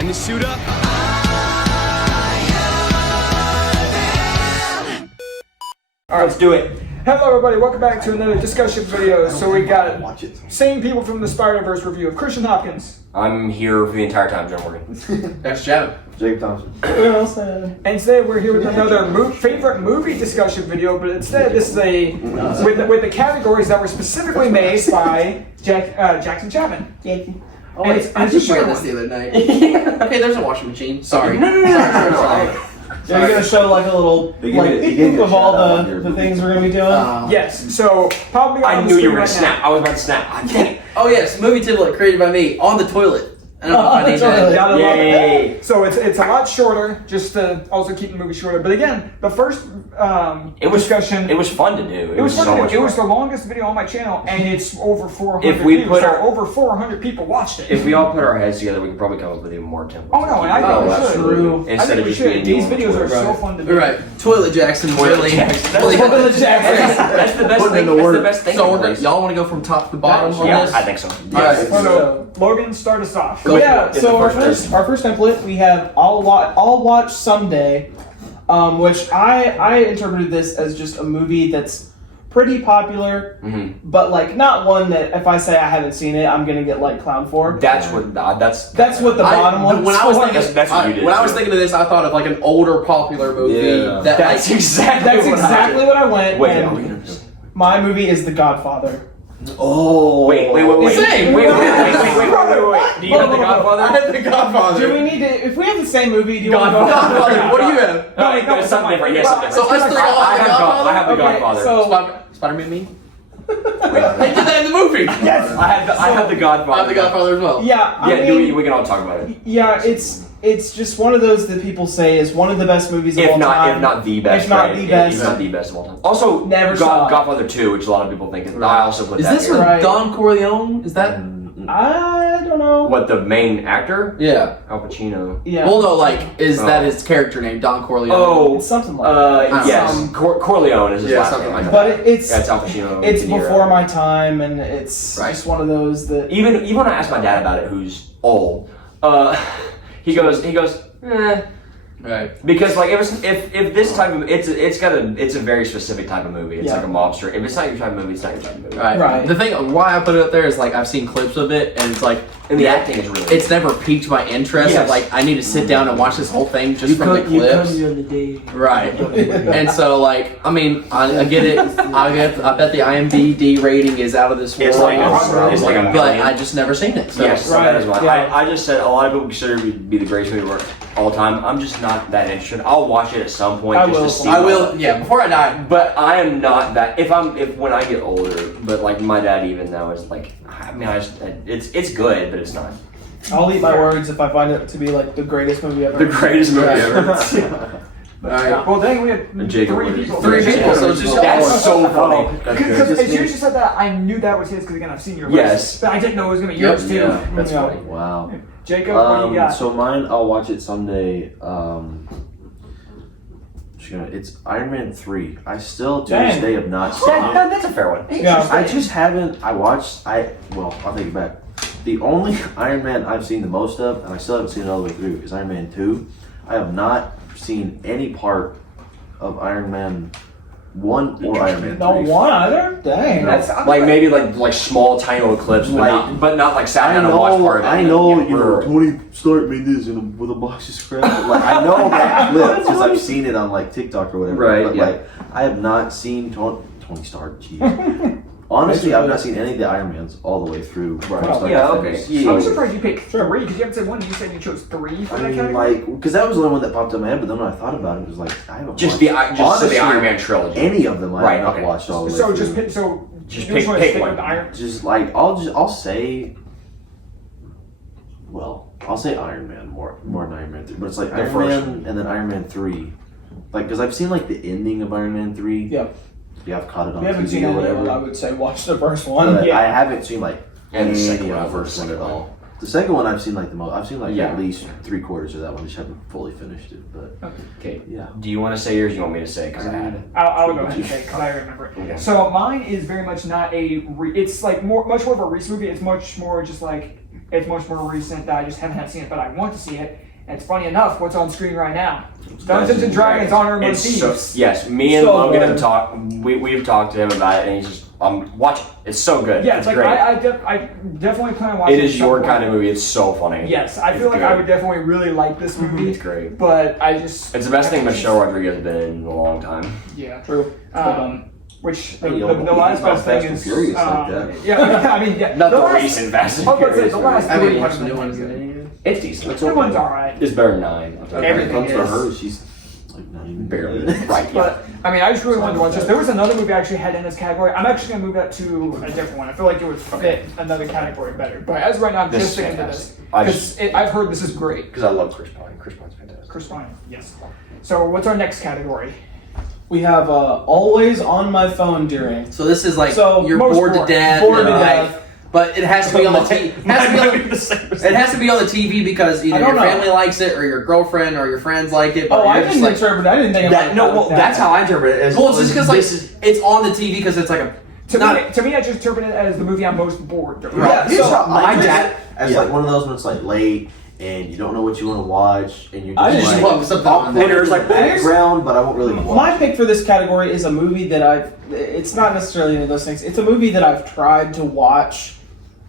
Time to suit up. Alright, let's do it. Hello everybody, welcome back to another discussion video. So we got same people from the Spider-Verse review of Christian Hopkins. I'm here for the entire time, John Morgan. That's Chad. Jacob Thompson. And today we're here with another favorite movie discussion video, but instead this is a with the categories that were specifically made by Jackson Chapman. Oh wait, I just shared this the other night. Okay, there's a washing machine. Sorry. Sorry. So you're gonna show like a little of all the things we're gonna be doing? Yes. So probably I knew you were gonna snap. I was about to snap. Dang it. Oh yes, movie template created by me on the toilet. I don't know if I need that. Gotta love it. Yay. So it's a lot shorter, just to also keep the movie shorter. But again, the first discussion. It was fun to do. It was so fun. much It was fun. the longest video on my channel, and it's over 400 If we views. put So our- over 400 people watched it. If we all put our heads together, we could probably come up with even more templates. Oh no, and I think we should. true. I Instead think of we just should. being These the videos one are toilet. so fun to do. All right, Toilet Jackson. Really. Jackson. Really- Toilet Jackson. That's the best thing. That's the best thing. So y'all want to go from top to bottom on Yeah, this? I think so. Alright, So Logan, start us off. Yeah, Get so the our first first template, we have I'll watch someday, which I interpreted this as just a movie that's pretty popular, but like not one that if I say I haven't seen it, I'm gonna get like clowned for. That's what the bottom one. When I was thinking, That's what you did, when I was too. thinking of this, I thought of like an older popular movie. Yeah. That That's like, exactly what I went. Wait, and are we gonna? my movie is The Godfather. Oh. Wait. Same. Wait. Do you have the Godfather? I had the Godfather. Do we need to? If we have the same movie, do you want to go? Godfather. What do you have? No, it's something different. Yes, something So different. us three all I have the Godfather. I have the Okay, Godfather. so- Spider-Man me? They did that in the movie. Yes. I have the Godfather. I have the Godfather as well. Yeah, I Yeah, mean, we can all talk about it. yeah, it's just one of those that people say is one of the best movies of all time. If not the best. If not right? the best. If not the best of all time. Also, Never saw it. Godfather 2, which a lot of people think is. I also put Is that this here. with Right. Don Corleone? Is that? I don't know. What, the main actor? Yeah. Al Pacino. Yeah. Well, no, like, is that his character name, Don Corleone? Oh, It's something like that. yes. Corleone is his last something name. like that. But it's Yeah, it's Al Pacino. it's De Niro. before my time, and it's Right. just one of those that. Even when I asked my dad about it, who's old, he goes, eh. Right. Because like if this type of it's a very specific type of movie. It's Yeah. like a mobster. If it's not your type of movie, it's not your type of movie. Right. The thing why I put it up there is like I've seen clips of it and it's like And the acting is really. it's never piqued my interest Yes. of like I need to sit down and watch this whole thing just from the clips. Right. And so like I mean I get it. I bet the IMDb rating is out of this world. It's like a but million. I just never seen it. So. Yes, Right. that is why. Yeah. I just said a lot of people consider it to be the greatest movie of all time. I'm just not that interested. I'll watch it at some point I just will. to see. I will. Yeah. Before I die. But I am not that. If when I get older, but like my dad even now is like, I mean, it's good, but it's not I'll eat my words if I find it to be like the greatest movie ever. the greatest movie ever. All right. Well, dang, we had Jacob three Williams. people. Three people. So it's just That's so funny. Because as soon as you said that, I knew that was his. Because again, I've seen your list. Yes. But I didn't know it was gonna be yours too. Yeah, that's Yeah. funny. Wow. Jacob, what do you got? So mine, I'll watch it someday. It's Iron Man 3. I still to this Dang. day have not seen it. That's a fair one. Yeah. I just haven't. I'll take it back. The only Iron Man I've seen the most of, and I still haven't seen it all the way through, is Iron Man 2. I have not seen any part of Iron Man 1 or Iron Man 3. No one either. Dang. That's Like maybe like small tiny little clips, but not like sat down and watched part of it. I know, you know, Tony Stark made this with a box of scrap. But like, I know that clip because I've seen it on like TikTok or whatever. Right, But yeah. like, I have not seen Tony Stark. Jeez. Honestly, I've not seen any of the Iron Mans all the way through. From start to Yeah, finish. okay. I was So, surprised you picked three because you haven't said one. You said you chose three for I that mean, category. like, because that was the only one that popped up in my head. But then when I thought about it, it was like I haven't Just watched, the honestly, Iron Man trilogy. any of them. I Right, have not okay. watched all the way So through. just pick. Just you just pick wanna stick one. with Iron. Just like I'll say, well, I'll say Iron Man more than Iron Man 3, but it's like The Iron first Man and then Iron Man 3, like because I've seen like the ending of Iron Man 3. Yeah. Yeah, I've caught it on If you haven't TV seen or any of whatever. them, I would say watch the first one. But I haven't seen like And the any second one, of I've the heard first the one second at one. all. The second one I've seen like the most. I've seen like Yeah. at least 3/4 of that one. Just haven't fully finished it, but Okay. yeah. Do you want to say yours? Or you want me to say? Because I had it. I'll go ahead and say because I remember it. Okay. So mine is very much not it's like much more of a recent movie. It's much more just like It's much more recent that I just haven't seen it, but I want to see it. And it's funny enough, what's on screen right now? Dungeons and Dragons: Honor Among It's Thieves. so, yes, me and So Logan good. have talked. We've talked to him about it, and he's just watch it. It's so good. Yeah, it's like great. I definitely plan on watching it. It is your kind of movie. It's so funny. Yes, I feel like I would definitely really like this movie. It's great. But I just. It's the best thing Michelle Rodriguez has been in a long time. Yeah. True. Which the Hey, yo, last not best thing Fast and is. Furious like that. Yeah, I mean, yeah. Not the last, recent Fast and I was about to say, Furious. the last I three haven't watched haven't the new been ones. good. It's decent. The one's alright. It's better than 9. When Everything it comes to is. her, she's like not even Barely. good. Right. But I mean, I just really wanted to watch this. There was another movie I actually had in this category. I'm actually gonna move that to a different one. I feel like it would fit another category better. But as of right now, I'm This just is sticking to fantastic. this because I've heard this is great. Because I love Chris Pine. Chris Pine's fantastic. Chris Pine, yes. So what's our next category? We have always on my phone during. So this is like So, you're most bored to bored. death. Bored to like- death. But it has to be on the TV. It has to be on the TV because either I your don't know. family likes it, or your girlfriend, or your friends like it. But Oh, I you're just didn't like, interpret. I didn't think about That, it. no, like well, that. that's how I interpret it. well, it's just because like this is it's on the TV because it's like a To me, I just interpret it as the movie I'm most bored during. Yeah, Here's so how my I dad- as like one of those when it's like late and you don't know what you want to watch and you're I just just like love something I'll on put there. it in Like, the background, but I won't really watch. My pick for this category is a movie that it's not necessarily any of those things. It's a movie that I've tried to watch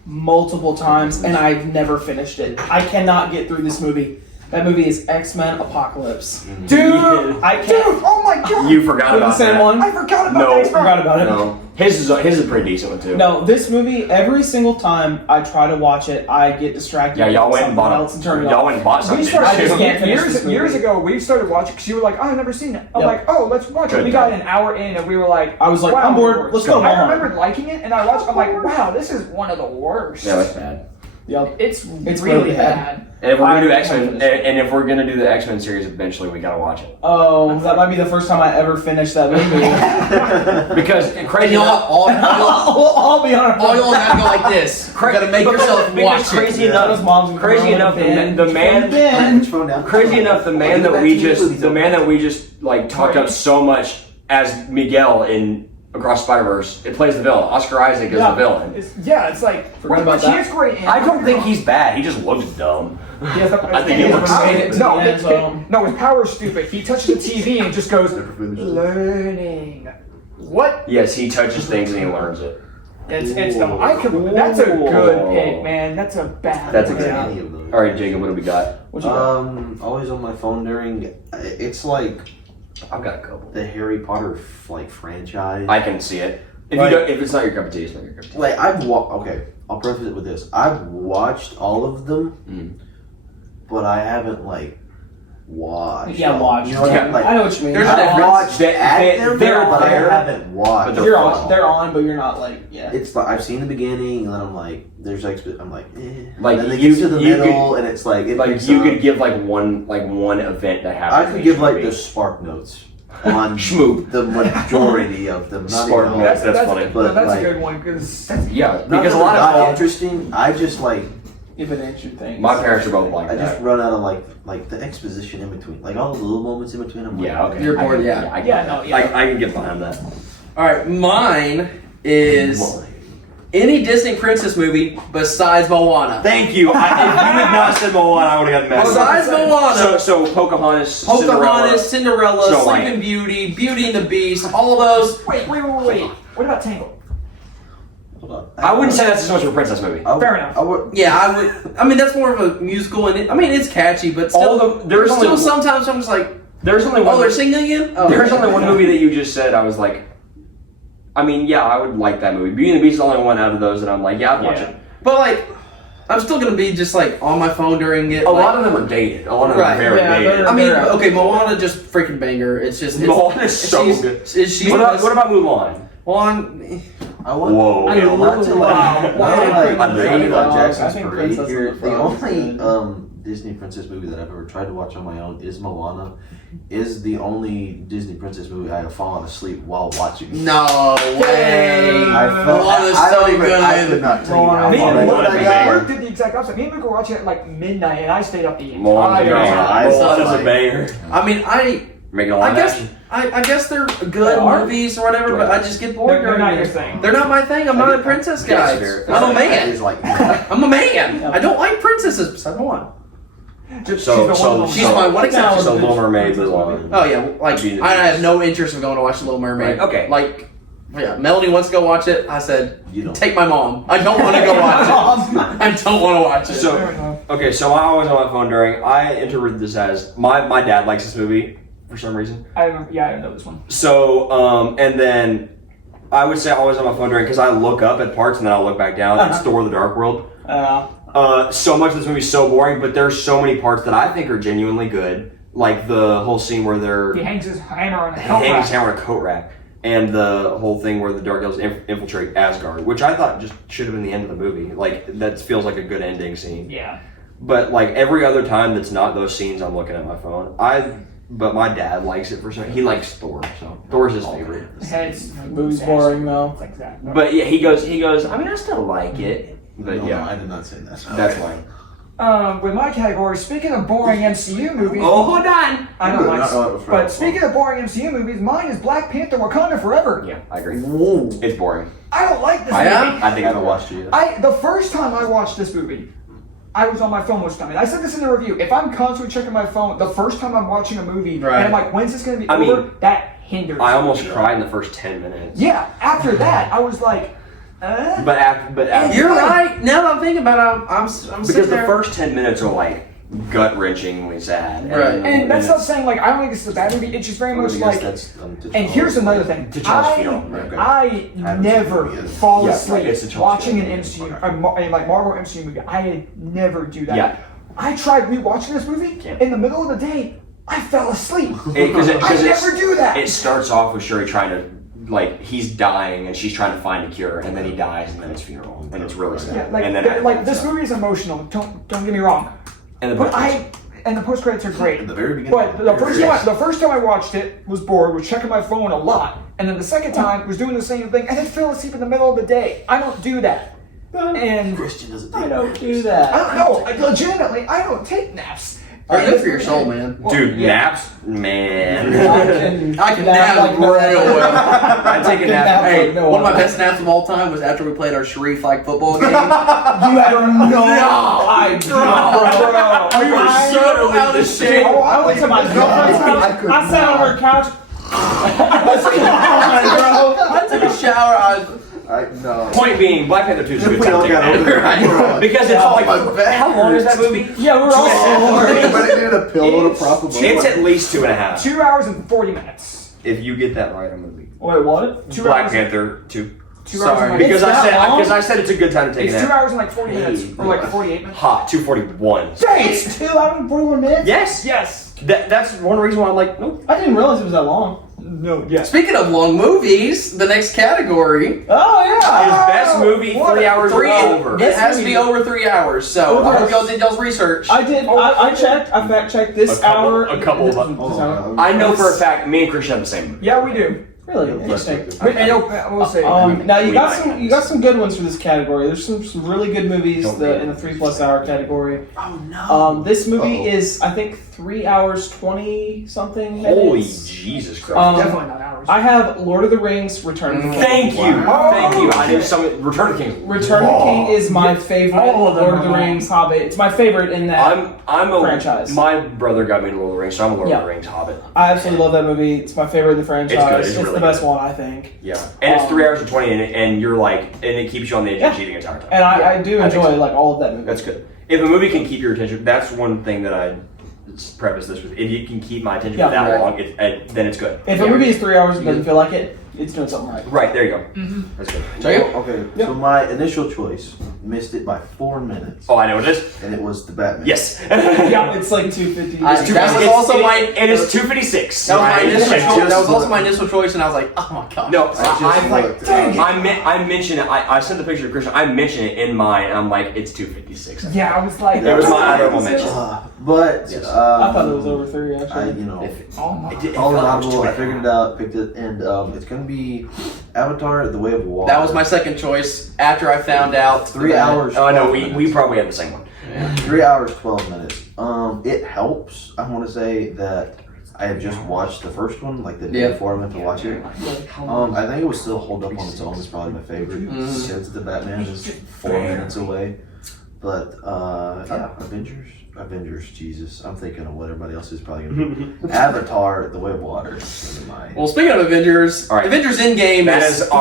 multiple times and I've never finished it. I cannot get through this movie. That movie is X-Men Apocalypse. Dude, I can't. oh my god! You forgot With the about same that. one? I forgot about No. I X-Men. forgot about it. No, his is a pretty decent one too. No, this movie, every single time I try to watch it, I get distracted. Yeah, y'all with went and something bought else and turn it Y'all off. went and bought something. We started I just can't finish years, this movie. years ago. We started watching because you were like, "Oh, I've never seen it." I'm Yep. like, "Oh, let's watch it." Good We got time. an hour in, and we were like, I was like, wow, I'm bored. we're Let's go to I Walmart. remember liking it, and I watched. I'm like, "Wow, this is one of the worst." Yeah, that's bad. Yep. It's It's really really bad. bad. And if we're gonna do I X Men, finished it. and if we're gonna do the X Men series, eventually we gotta watch it Oh, that might be the first time I ever finished that movie. because and crazy y'all enough, I'll be honest. all y'all gotta go like this. You gotta make yourself watch crazy it. enough. Mom's Crazy enough, the man. Put your phone down. Crazy enough, the man I'll that get we back to you, just movies, the man that we just like talked up so much as Miguel in Across Spider-Verse, it plays the villain. Oscar Isaac is Yeah. the villain. It's like Forgot about he that. is great. In, I don't think he's bad. He just looks dumb. He has the, I think his he looks power- stupid. No, Yeah, so- no, his power is stupid. He touches the TV and just goes Never finished it. learning. What? Yes, he touches things and he learns it. It's dumb. That's a good pick, man. That's a bad. That's a pick. good Any of those. All right, Jacob, what do we got? What you got? Always on my phone during. It's like I've got a couple. the Harry Potter like franchise. I can see it. If Like- you don't, if it's not your cup of tea, it's not your cup of tea. Like okay, I'll preface it with this. I've watched all of them, but I haven't like watched. Yeah, watched. You know what I mean? Yeah. Like, I know what you mean. There's a I've difference. watched They- at them, they're but there, I haven't watched. but You're them on. all. They're on, but you're not like It's like I've seen the beginning, and then I'm like, there's I'm like, eh. Like, and then it you- gets to the you middle, and it's like, it Like picks you up. could give like one event that happened. I in could each give like movie. the spark notes on Schmoop. the majority of them. Not Spark even all. notes. That's funny. But, that's like, a good one because Yeah, Not because a that lot they're of not times interesting. I just like if it ain't your thing. my parents are both like I just that. run out of like the exposition in between, like all the little moments in between. I'm like, Yeah, okay. You're I bored, can- yeah. I can- Yeah, no, yeah. I can get behind that. All right, mine is any Disney princess movie besides Moana. Thank you. If you had not said Moana, I would have gotten mad. Besides Moana, So Pocahontas, Pocahontas, Cinderella, Snow White. Sleeping Beauty, Beauty and the Beast, all of those. wait. What about Tangled? Hold on. I wouldn't say that's so much of a princess movie. Fair enough. I would, Yeah, I would. I mean, that's more of a musical, and I mean, it's catchy, but still, there's still only sometimes I'm just like, there's only one. oh, they're singing again. Oh, There's only one movie that you just said. I was like, I mean, yeah, I would like that movie. Beauty and the Beast is the only one out of those that I'm like, yeah, I'd watch Yeah. it. But like, I'm still gonna be just like on my phone during it. A like, lot of them are dated. A lot of them Right, are very yeah, dated. they're- I mean, okay, Moana just freaking banger. It's just Moana is so she's- good. She's What about Mulan? Moana. I want. Whoa. I don't want to like. Wow. Not to I like think rain on I Jackson's think parade Princess here. of the The Frog only is good. Disney princess movie that I've ever tried to watch on my own is Moana. Is the only Disney princess movie I have fallen asleep while watching. No way. I felt. Moana's I don't so even. good. I could not tell you how Moana- far Me and Moana I is got. banger. Luke did the exact opposite. Me and Luke were watching it at like midnight, and I stayed up the Moana's entire a Yeah, time. I saw Moana's a like- banger. I mean, Making a live I guess action. I guess they're good They are? movies or whatever, but I just get bored. They're during not them. your thing. They're not my thing. I'm not a princess guy. fair. I'm a That man. is like I'm a man. I don't like princesses. Besides one. She's my one exception. So Little Mermaid was on. Oh yeah, like I have no interest in going to watch The Little Mermaid. Right, okay. Like, yeah, Melanie wants to go watch it. I said, You don't. take my mom. I don't want to go watch it. I don't want to watch it. So, okay, so I'm always on my phone during. I interpreted this as my dad likes this movie for some reason. I know this one. So, and then I would say always on my phone during because I look up at parts and then I'll look back down. It's Thor: The Dark World. So much of this movie is so boring, but there's so many parts that I think are genuinely good. Like the whole scene where He hangs his hammer on a he coat hangs rack. his hammer on a coat rack, and the whole thing where the Dark Elves infiltrate Asgard, which I thought just should have been the end of the movie. Like that feels like a good ending scene. Yeah. But like every other time that's not those scenes, I'm looking at my phone. But my dad likes it for some. He likes Thor, so Thor's his favorite. Heads. movie's boring though. Like that. But yeah, he goes. I mean, I still like it, but No, yeah, I did not say that. that's why. With my category, speaking of boring MCU movies. Oh, hold on. I don't No, like. no, But speaking of boring MCU movies, mine is Black Panther: Wakanda Forever. Yeah, I agree. Whoa. It's boring. I don't like this I movie. am? I think I I haven't watched it yet. The first time I watched this movie, I was on my phone most of the time. And I said this in the review. If I'm constantly checking my phone, the first time I'm watching a movie, Right. and I'm like, when's this going to be I over? mean, That hinders I almost me. cried in the first 10 minutes. Yeah, after that, I was like, But after You're right. Now that I'm thinking about it, I'm because sitting the there. first 10 minutes are like gut wrenchingly sad. Right. And that's not saying like I don't think this is a bad movie. It's just very much like. And here's another thing. T'Challa's funeral. Okay. I never fall Yeah, asleep it's T'Challa's watching an funeral. MCU, like Marvel MCU movie. I never do that. Yeah. I tried rewatching this movie in the middle of the day. I fell asleep. Because I never do that. It starts off with Shuri trying to, like, he's dying and she's trying to find a cure, and then he dies, and then it's funeral, and it's really sad. Yeah, like, and then this movie is emotional. Don't get me wrong. and the But and the post credits are great. At the very beginning. But the first time I watched it, was bored, was checking my phone a lot, and then the second time was doing the same thing, and then fell asleep in the middle of the day. I don't do that. And Christian doesn't I take don't naps. do that. I don't know. Legitimately, I don't take naps. They're good for your soul, man. Dude, yeah. naps, man. I can nap real well. I take a nap. nap. Hey, No, one of my I'm best naps of all time was after we played our Sharif flag football game. You had no idea, bro. You were so out of shape. I went to my girlfriend's house. I sat on her couch. I took a shower. No. Point being, Black Panther 2 is a good We time all to take a got nap. over Right. it. Because it's Oh, like, my back how long is that hurts. movie? Yeah, we're all Anybody needed a pillow to prop them It's up? at least 2.5. 2 hours and 40 minutes. If you get that right, I'm gonna be. Wait, what? 2 Black hours. Panther 2. 2 Sorry. hours. And Because like, I said it's a good time to take it's a 2 nap. hours and like 40 minutes, or like 48 minutes. Hot 2:41. It's 2 hours and 41 minutes? Yes. Yes. That's one reason why I'm like, nope. I didn't realize it was that long. No. Yes. Speaking of long movies, the next category. Oh, yeah. Best movie, what? 3 hours or It over. has to be over 3 hours. So I hope y'all did y'all's research. I did. I checked. I fact checked this hour. A couple of This hour. I know for a fact, me and Christian have the same movie. Yeah, we do. Really interesting. And we'll say. Now you We got might. some good ones for this category. There's some really good movies in the 3+ hour category. Oh no. This movie Uh-oh. is I think 3 hours 20 something Holy minutes. Jesus Christ. Definitely not hours. I have Lord of the Rings: Return of the King. Thank you. Wow. Thank you. I knew some Return of the King. Return of the King is my favorite. All of them Lord of are the wrong. Rings, Hobbit. It's my favorite in that. I'm a franchise. My brother got me into Lord of the Rings, so I'm a Lord Yeah. of the Rings Hobbit. I absolutely love that movie. It's my favorite in the franchise. It's good. It's It's really the best good. one, I think. Yeah. And it's 3 hours and 20, and you're like, and it keeps you on the edge of Yeah. your seat the entire time. And I do I think enjoy so. like all of that movie. That's good. If a movie can keep your attention, that's one thing that I preface this with. If you can keep my attention Yeah, for that right. long, then it's good. If a movie is 3 hours and doesn't feel like it, it's doing something right. Right, there you go. That's good. Okay, Yeah. so my initial choice missed it by 4 minutes, Oh, I know what it is. and it was the Batman. Yes. Yeah. It's like 250. That was also my. It is 256. That was my initial Right. choice. That was also my initial choice, and I was like, oh my god. No, I I'm like, looked. dang it. I mentioned it. I sent the picture to Christian. I mentioned it in mine, and I'm like, it's 256. Yeah, I was like. It was my honorable mention. But Yes. I thought it was over 3 actually. Oh my. It all in felt like audible, I 2.5. figured it out, picked it, and it's gonna be Avatar: The Way of Water. That was my second choice after I found out. 3 hours. Oh no, 12 we minutes. probably have the same one. 3 hours 12 minutes. It helps. I want to say that I have just watched the first one, like the day before I went to watch it. I think it would still hold up on its own. It's probably my favorite since the Batman is 4 minutes away. But yeah, Avengers, Jesus. I'm thinking of what everybody else is probably going to do. Avatar, The Way of Water. Well, speaking of Avengers, Avengers Endgame is 3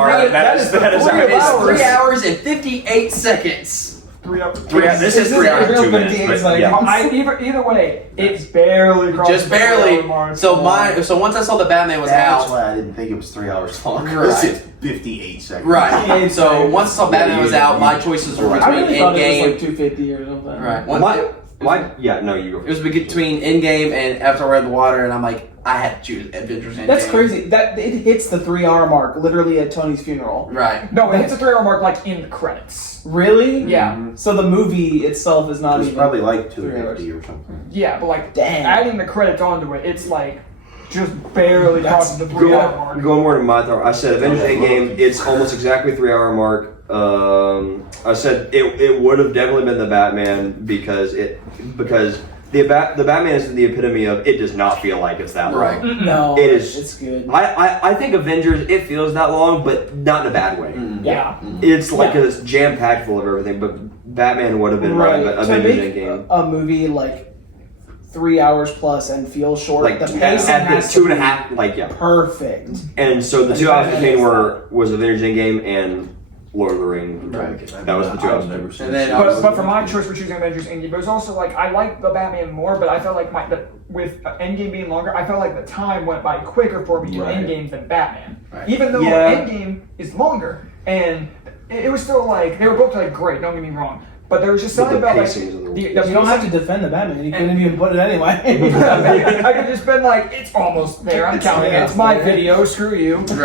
hours and 58 seconds. 3 hours. This is 3 hours and 2 minutes. But yeah. Either way, it's barely crossed Just the 3 barely. hour mark. So once I saw the Batman was That's out. why I didn't think it was 3 hours long. Right. It's 58 seconds. Right. So once I saw Batman was out, my choices were I between really thought it was Endgame. like 250 or something. Right. You go. It was between Endgame and Avatar: Way of the Water, and I'm like, I had to choose Avengers Endgame. That's crazy. That it hits the 3 hour mark literally at Tony's funeral. Right. No, it hits a 3 hour mark like in the credits. Really? Yeah. So the movie itself is not It's even probably like 3 hours. 250 or something. Yeah, but like Dang. adding the credits onto it, it's like just barely crosses the 3 hour mark. Going more to my thought, I said Avengers Endgame. It's almost exactly 3 hour mark. I said it would have definitely been the Batman because the Batman is the epitome of it does not feel like it's that long. Right. No, It is. It's good. I think Avengers it feels that long, but not in a bad way. Yeah. It's like it's jam packed full of everything. But Batman would have been Right. right. To Avengers make Endgame. a movie like 3 hours plus and feel short, Like the pacing at the has two to and a be half, like yeah. perfect. And so the And two hours Batman between is was Avengers Endgame and Lord of the Rings. Right. That was the two I've hours. never seen And then it. But for my choice for choosing Avengers Endgame, it was also like I like the Batman more, but I felt like with Endgame being longer, I felt like the time went by quicker for me in Right. Endgame than Batman. Right. Even though Yeah. Endgame is longer, and it was still like they were both like great. Don't get me wrong, but there was just something the about like pacing is a little- the You don't have to defend the Batman. You couldn't even put it anyway. I could just been like, it's almost there. I'm counting it. It's my video. Screw you. But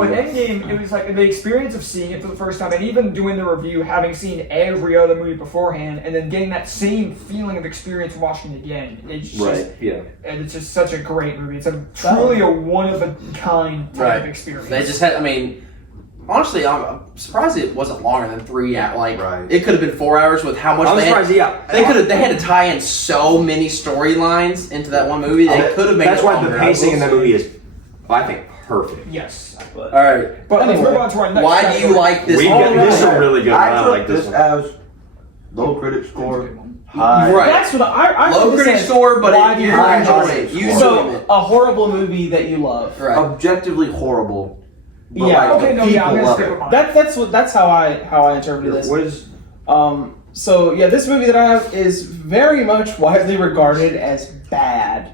with Endgame, it was like the experience of seeing it for the first time, and even doing the review, having seen every other movie beforehand, and then getting that same feeling of experience watching it again. It's just, Yeah. and it's just such a great movie. It's truly a one of a kind type of experience. They just had. I mean, honestly, I'm surprised it wasn't longer than 3 hours. Like Right. it could have been 4 hours with how much I'm they surprised. had. They could have. They had to tie in so many storylines into that one movie. They could have made. That's it why longer. the pacing in that movie is, I think, perfect. Yes. All right. But let's Anyway, move on to our next Why do category. you like this? This is a really good one. I I took like this one. as low critic score, high. Right. That's what I Low would critic say, score, but why it, do you you like enjoy it? it. You enjoy So it. a horrible movie that you love. Right. Objectively horrible. But Yeah, like, Okay, the no, yeah, I'm people gonna love stick it. with mine. That's how I interpreted this. What is? So yeah, this movie that I have is very much widely regarded as bad,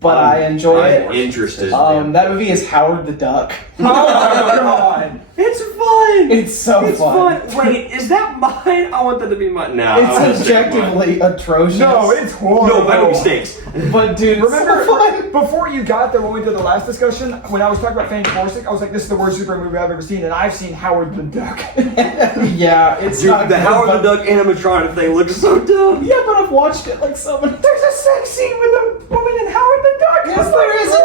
but I enjoy it. I'm interested. That movie is Howard the Duck. Oh my god. It's fun. It's so fun. Wait, is that mine? I want that to be mine. No, I It's wanna stick with mine. objectively atrocious. No, it's horrible. No, that movie stinks. But dude, it's Remember, so fun. before you got there, when we did the last discussion, when I was talking about Fantastic, I was like, "This is the worst super movie I've ever seen," and I've seen Howard the Duck. Yeah, it's Dude, not the good, Howard but- the Duck animatronic thing looks so dumb. Yeah, but I've watched it like so many. There's a sex scene with a woman in Howard the Duck. Yes, there isn't.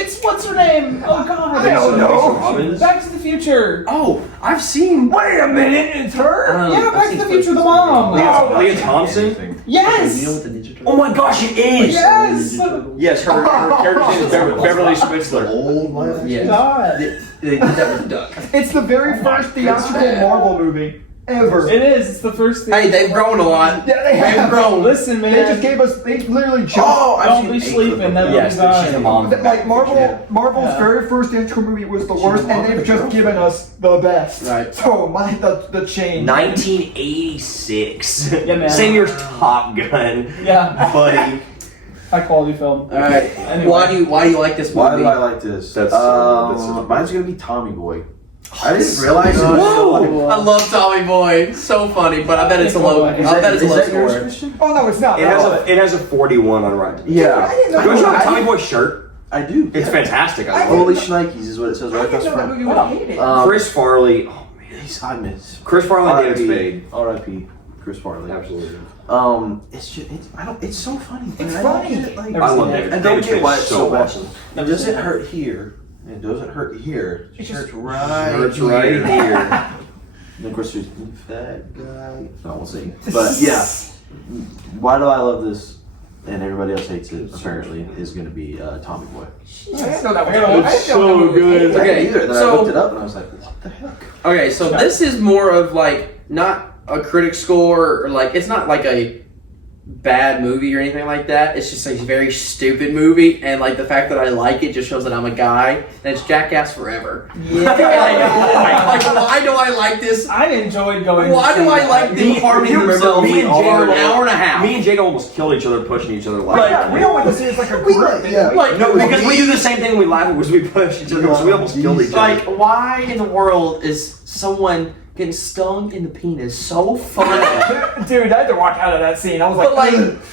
It's what's her name? Oh god, I don't know. Robbins? Back to the Future. Oh, I've seen. Wait a minute, it's her. Yeah, Back to the Future, the mom. Leah Thompson? Yes. You know what the Ninja Turtles? Oh my gosh, it is! Yes. Yes, her character's name is Beverly Spitzler. Old man. Yeah. God. They did that with Duck. It's the very first theatrical Marvel movie ever. It is. It's the first thing. Hey, they've grown a lot. Yeah, they They've have. grown. Listen, man. They just gave us. They literally just. Don't be sleeping. That Yes, movie's she's a dying. mom. Like Marvel's Yeah. very first theatrical movie was the worst, and they've just given us the best. Right. So the change. 1986. Yeah, man. Same year's Top Gun. Yeah. Buddy. High quality film. All right. Anyway. Why do you like this movie? Why do I like this? That's- Mine's gonna be Tommy Boy. I didn't realize it was Whoa! so. I love Tommy Boy. So funny, but I bet it's a low. I bet it's a low score. Christian? Oh no, it's not. It has a 41 on Rotten. Yeah. I didn't know Don't you have a I Tommy didn't- Boy shirt? I do. It's yeah. fantastic. I Holy love it. Shnikes is what it says right I across didn't the know that front. movie would hate it. Chris Farley. Oh man. I miss. Chris Farley and David Spade. R.I.P. Chris Farley. Absolutely. It's just it's so funny. It's And I don't funny. get it, like, Never I love seen it. David. I don't David get Spade why is it's so so bad. awesome. It doesn't hurt here. It doesn't hurt here. It It's hurts just- right Hurts right here. here. And of course, there's that guy. No, we'll see. But yeah, why do I love this? and everybody else hates it, apparently, is going to be Tommy Boy. I didn't know that was It's so good. Okay, Either. Then so- I looked it up and I was like, what the heck? Okay, so this is more of like not a critic score or like it's not like a bad movie or anything like that. It's just a very stupid movie, and like the fact that I like it just shows that I'm a guy. And it's Jackass Forever. Yeah. like, why do I like this? I enjoyed going. Why to do see I that. like them harming you remember themselves me and for an Jacob- hour and a half? Me and Jake almost killed each other, pushing each other But yeah, we all went to see it as like a group. Yeah. Like, No, because we do the same thing when we laugh, was we push each other, so we almost killed each other. like, why in the world is someone getting stung in the penis so funny? Dude, I had to walk out of that scene. I was like,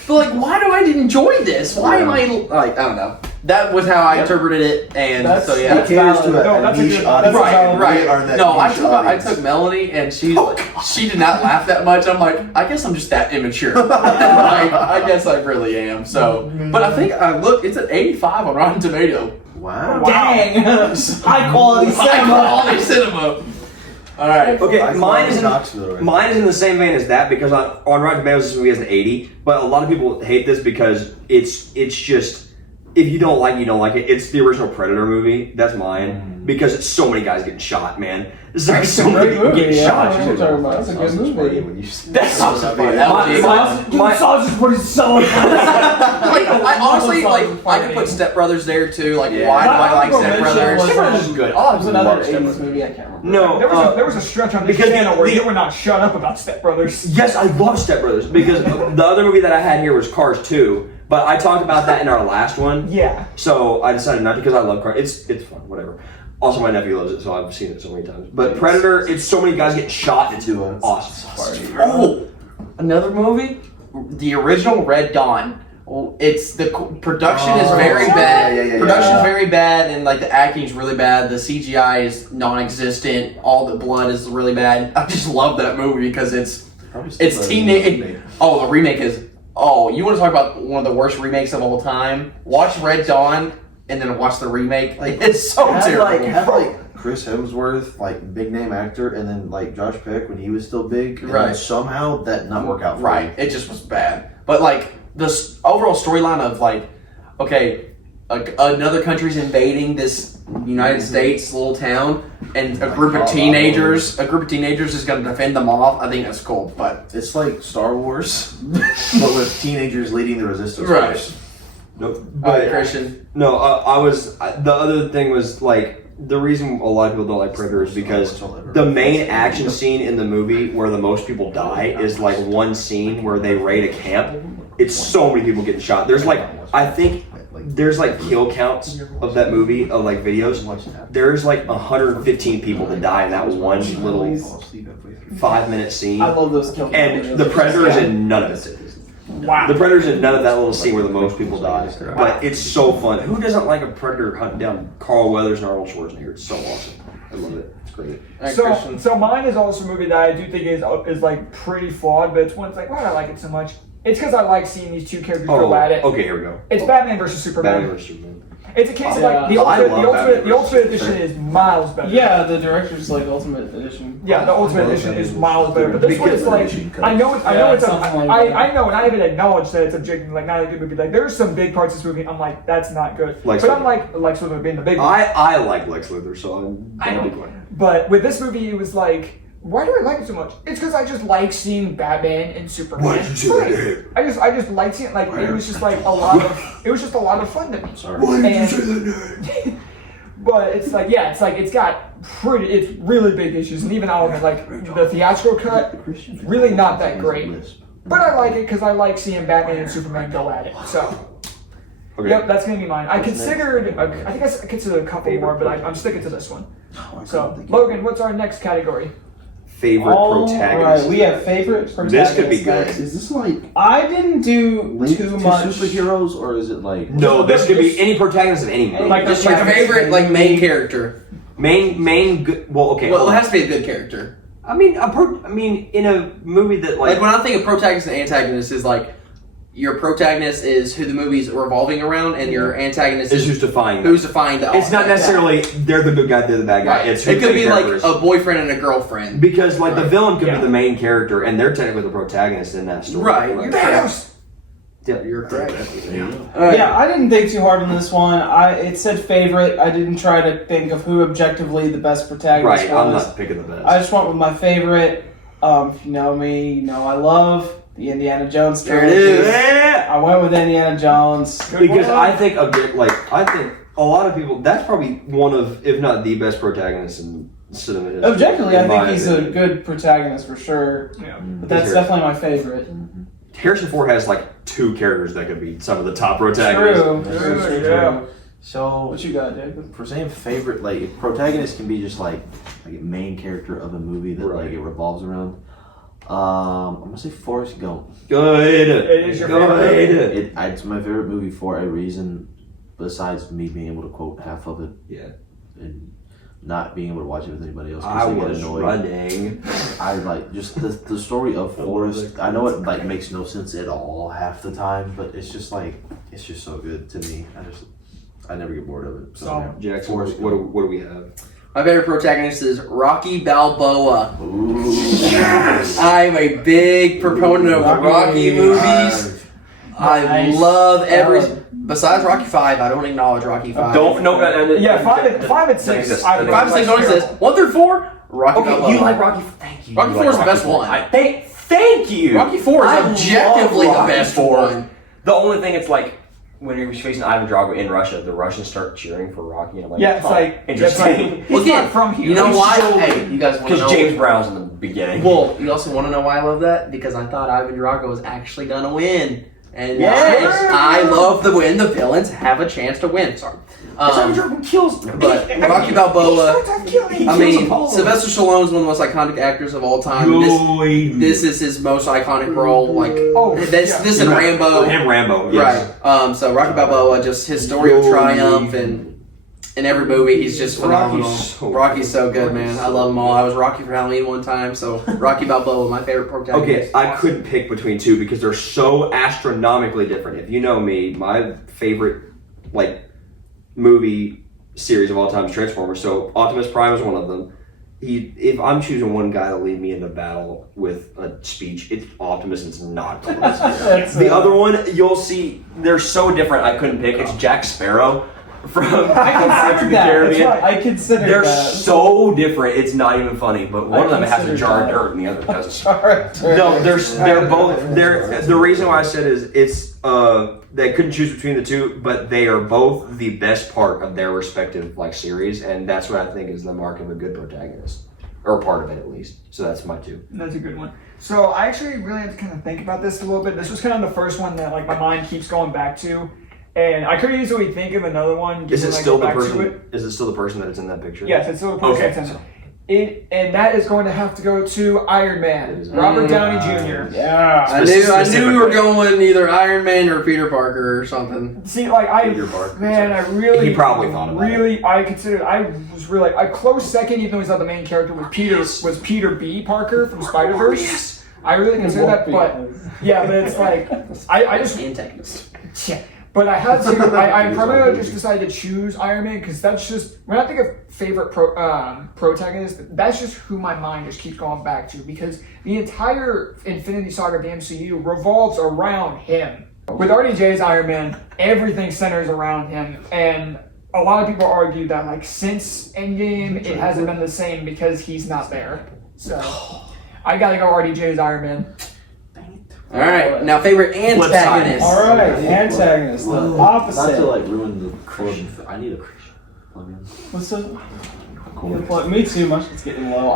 But like, why do I enjoy this? Why am I like? I don't know. That was how I interpreted it, and That's- so yeah. It caters to No, a that's a niche good- audience. that's a Right, We right. are that No, I niche took audience. Melanie, and she did not laugh that much. I'm like, I guess I'm just that immature. Like, I guess I really am. So, but I think look, it's at 85 on Rotten Tomato. Wow. Dang, high quality High cinema. quality cinema. All right. Okay, mine is Knoxville. in the same vein as that because on Rotten Tomatoes this movie has an 80, but a lot of people hate this because it's just if you don't like it, you don't like it. It's the original Predator movie. That's mine because it's so many guys getting shot, man. There's like so many people movie, getting yeah. shot. That's what you're talking about. That's a good movie. That's awesome. My- Sausage was so Like, I honestly like. I could put Step Brothers there too. Like, Yeah. why do I like My Step honorable Brothers? mention Step Brothers is good. Oh, it was another Love Step 80s Brothers. movie. I can't remember. No, there was a stretch on this because channel where the- you would not shut up about Step Brothers. Yes, I love Step Brothers because the other movie that I had here was Cars 2, but I talked about that in our last one. Yeah. So I decided not to because I love Cars. It's fun, whatever. Also, my nephew loves it, so I've seen it so many times. But Predator, it's so many guys getting shot. It's awesome. Oh, another movie, the original Red Dawn. Well, it's the production is very bad. yeah, Production's very bad, and like the acting's really bad. The CGI is non-existent. All the blood is really bad. I just love that movie because it's teenage. Oh, the remake is. Oh, you want to talk about one of the worst remakes of all time? Watch Red Dawn and then watch the remake. Like it's so terrible. Have like Chris Hemsworth, like big name actor, and then like Josh Peck when he was still big. And Right. then somehow that not work out. For Right. It just was bad. But like the overall storyline of like, okay, another country's invading this United States little town, and a group of teenagers is going to defend them off. I think that's cool. But It's like Star Wars, but with teenagers leading the resistance. Right. force. No, but Christian, No, the other thing was like the reason a lot of people don't like Predator is because the main action scene in the movie where the most people die is like one scene where they raid a camp. It's so many people getting shot. There's like I think there's like kill counts of that movie of like videos. There's like 115 people that die in that one little 5-minute scene. I love those kill And the Predator is in none of it. Wow. The Predator's in none of that little scene where the most people die. But it's so fun. Who doesn't like a Predator hunting down Carl Weathers and Arnold Schwarzenegger? It's so awesome. I love it. It's great. So mine is also a movie that I do think is like pretty flawed, but it's one that's like, why do I like it so much? It's because I like seeing these two characters go at it. Okay, here we go. It's Batman versus Superman. Batman vs. Superman. It's a case of Yeah. like the I ultimate, love the Batman ultimate, the versus ultimate Superman. edition is miles better. Yeah, the director's like Ultimate Edition. Yeah, the ultimate edition is miles better. But this one is like, I know it's something like that. I know, and I even acknowledge that it's objectively like not a good movie. Like there's some big parts of this movie I'm like, that's not good. Lex But I'm Luthor. like Luthor being the big one. I like Lex Luthor, so I'm I a know. big one. But with this movie, it was like, why do I like it so much? It's because I just like seeing Batman and Superman. Why did you say fight. that? I just like seeing like it was just like a lot of it was just a lot of fun to me. Sorry. Why did you And- say that name? But it's like it's got it's really big issues, and even I'll admit like the theatrical cut, really not that great. But I like it because I like seeing Batman and Superman go at it. So. Okay. Yep, that's gonna be mine. I considered I considered a couple more, but I'm sticking to this one. So, Logan, what's our next category? Favorite protagonist. Right, we have favorite protagonist. This could be good. guys. Is this like I didn't do linked too to much. superheroes, or is it like No, this could be any protagonist of any movie. Like just your favorite like main character. Main good. Well, okay. Well, it has to be a good character. I mean, in a movie that Like when I think of protagonist and antagonist is like your protagonist is who the movie's revolving around, and your antagonist is is who's defying them. who's defying the. It's not necessarily they're the good guy, they're the bad guy. Right. It's who It could the be like character is. a boyfriend and a girlfriend. Because like the Right. villain could Yeah. be the main character, and they're technically the protagonist in that story. Right. Thanos. Yeah, you're correct. Yeah, I didn't think too hard on this one. It said favorite. I didn't try to think of who objectively the best protagonist Right, was. I'm not picking the best. I just went with my favorite. If you know me, you know I love the Indiana Jones trilogy. There it is. Yeah! I went with Indiana Jones. Because I think a bit I think a lot of people, that's probably one of, if not the best protagonist in cinema history. Objectively, I in think my he's opinion. a good protagonist for sure. Yeah. But that's He's definitely my favorite. Harrison Ford has like 2 characters that could be some of the top protagonists. True. Yeah. So What you got, Jacob? for saying favorite, like if protagonist can be just like a main character of a movie that like it revolves around. I'm gonna say Forrest Gump. Good. It is your favorite? It's my favorite movie for a reason, besides me being able to quote half of it. Yeah. And not being able to watch it with anybody else. I Get was annoyed. running. I like just the story of Forrest. I know it like makes no sense at all half the time, but it's just so good to me. I never get bored of it. So Jackson, Forrest what Gump. do we have? My favorite protagonist is Rocky Balboa. Ooh. I'm a big proponent of the Rocky movies. I Nice. love besides Rocky 5, I don't acknowledge Rocky 5. Yeah, 5 and 6. 5 and 6 don't exist. 1 through 4, Rocky Okay, Balboa. you like Rocky? Thank you. Rocky You 4 is like the best Rocky one. Thank you. Rocky 4 is I objectively love the Rocky best 4. one. The only thing it's like when he was facing Ivan Drago in Russia, the Russians start cheering for Rocky, and I'm like, Yeah, it's like interesting. He's Again, not from here. You know He's why? so- Hey, you guys want to Because know? James Brown's in the beginning. Well, you also want to know why I love that? Because I thought Ivan Drago was actually gonna win. And Yes! I love when the villains have a chance to win. Sorry. Ivan Drago kills them. But Rocky Balboa, I mean, Apollo. Sylvester Stallone is one of the most iconic actors of all time. This is his most iconic role. Like this and Rambo. And Rambo, yes. Right. So Rocky Balboa, just his story of triumph, and in every movie he's just phenomenal. Rocky's so good, man. I love them all. I was Rocky for Halloween one time, so Rocky Balboa, my favorite protagonist. Okay, I couldn't pick between 2 because they're so astronomically different. If you know me, my favorite movie series of all time is Transformers. So Optimus Prime is one of them. If I'm choosing one guy to lead me into battle with a speech, it's Optimus. It's not the other one. You'll see they're so different. I couldn't pick. It's Jack Sparrow from I considered that. Caribbean. That's right. I considered They're that. so different. It's not even funny. But one of them has a considered jar of that. dirt, and the other doesn't. Alright. No, they're both. The reason why I said is it's they couldn't choose between the 2, but they are both the best part of their respective series, and that's what I think is the mark of a good protagonist, or part of it at least. So that's my 2. That's a good one. So I actually really had to kind of think about this a little bit. This was kind of the first one that my mind keeps going back to, and I could easily think of another one. Is it still the back to person? it. Is it still the person that is in that picture? Yes, it's still the person Okay. that's in it. And that is going to have to go to Iron Man, Robert Downey Jr. Yeah. I knew we were going either Iron Man or Peter Parker or something. See, Peter Parker. I really, He probably thought about really, I considered, I was really a close second, even though he's not the main character. Was Peter B. Parker from Spider-Verse? Yes. I really consider that, but yeah, but it's I just Antagonist. yeah. But I had to. I primarily just decided to choose Iron Man because that's just when I think of favorite protagonist. That's just who my mind just keeps going back to because the entire Infinity Saga of the MCU revolves around him. With RDJ's Iron Man, everything centers around him, and a lot of people argue that since Endgame, it hasn't been the same because he's not there. So I gotta go RDJ's Iron Man. All right, now favorite antagonist. Alright, the antagonist, the Not to opposite. ruin the Christian. I need a Christian plug-in. What's the Me too, my shit's getting low.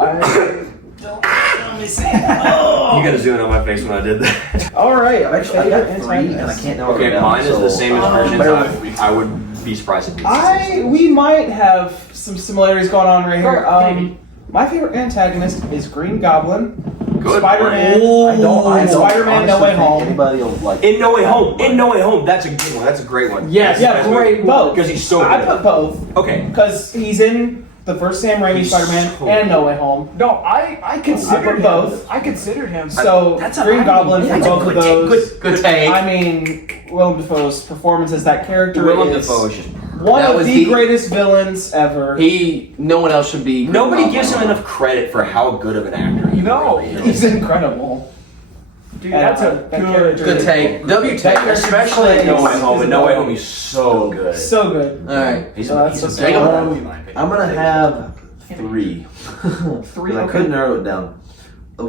Let me see. You gotta zoom in on my face when I did that. Alright, I got 3 and I can't narrow it Okay, down, mine is the so- same as Christian's. I would be surprised if it's we might have some similarities going on right here. Maybe. My favorite antagonist is Green Goblin. Good. Spider-Man. I don't And Spider-Man No honestly Way think Home. Anybody will like In No Way Home. In No Way Home. That's a good one. That's a great one. Yes, Yeah, great. both. Because he's so I good. put both Okay. because he's in the first Sam Raimi He's Spider-Man so and No Way Home. No, I considered him. both. I considered him. So Green Goblin for both of those. Good take. I mean, Willem Dafoe's performance as that character Willem is Dafoe is just. one That of was the the- greatest villains ever. No one else should be. Nobody gives him enough credit for how good of an actor he No. really is. He's incredible. Dude, that's a Good take. W take. Especially in No Way Home. And No Way Home, he's so good. So good. All right. He's So a that's big a- one, in my opinion. I'm gonna have 3. 3. I Okay. couldn't narrow it down. The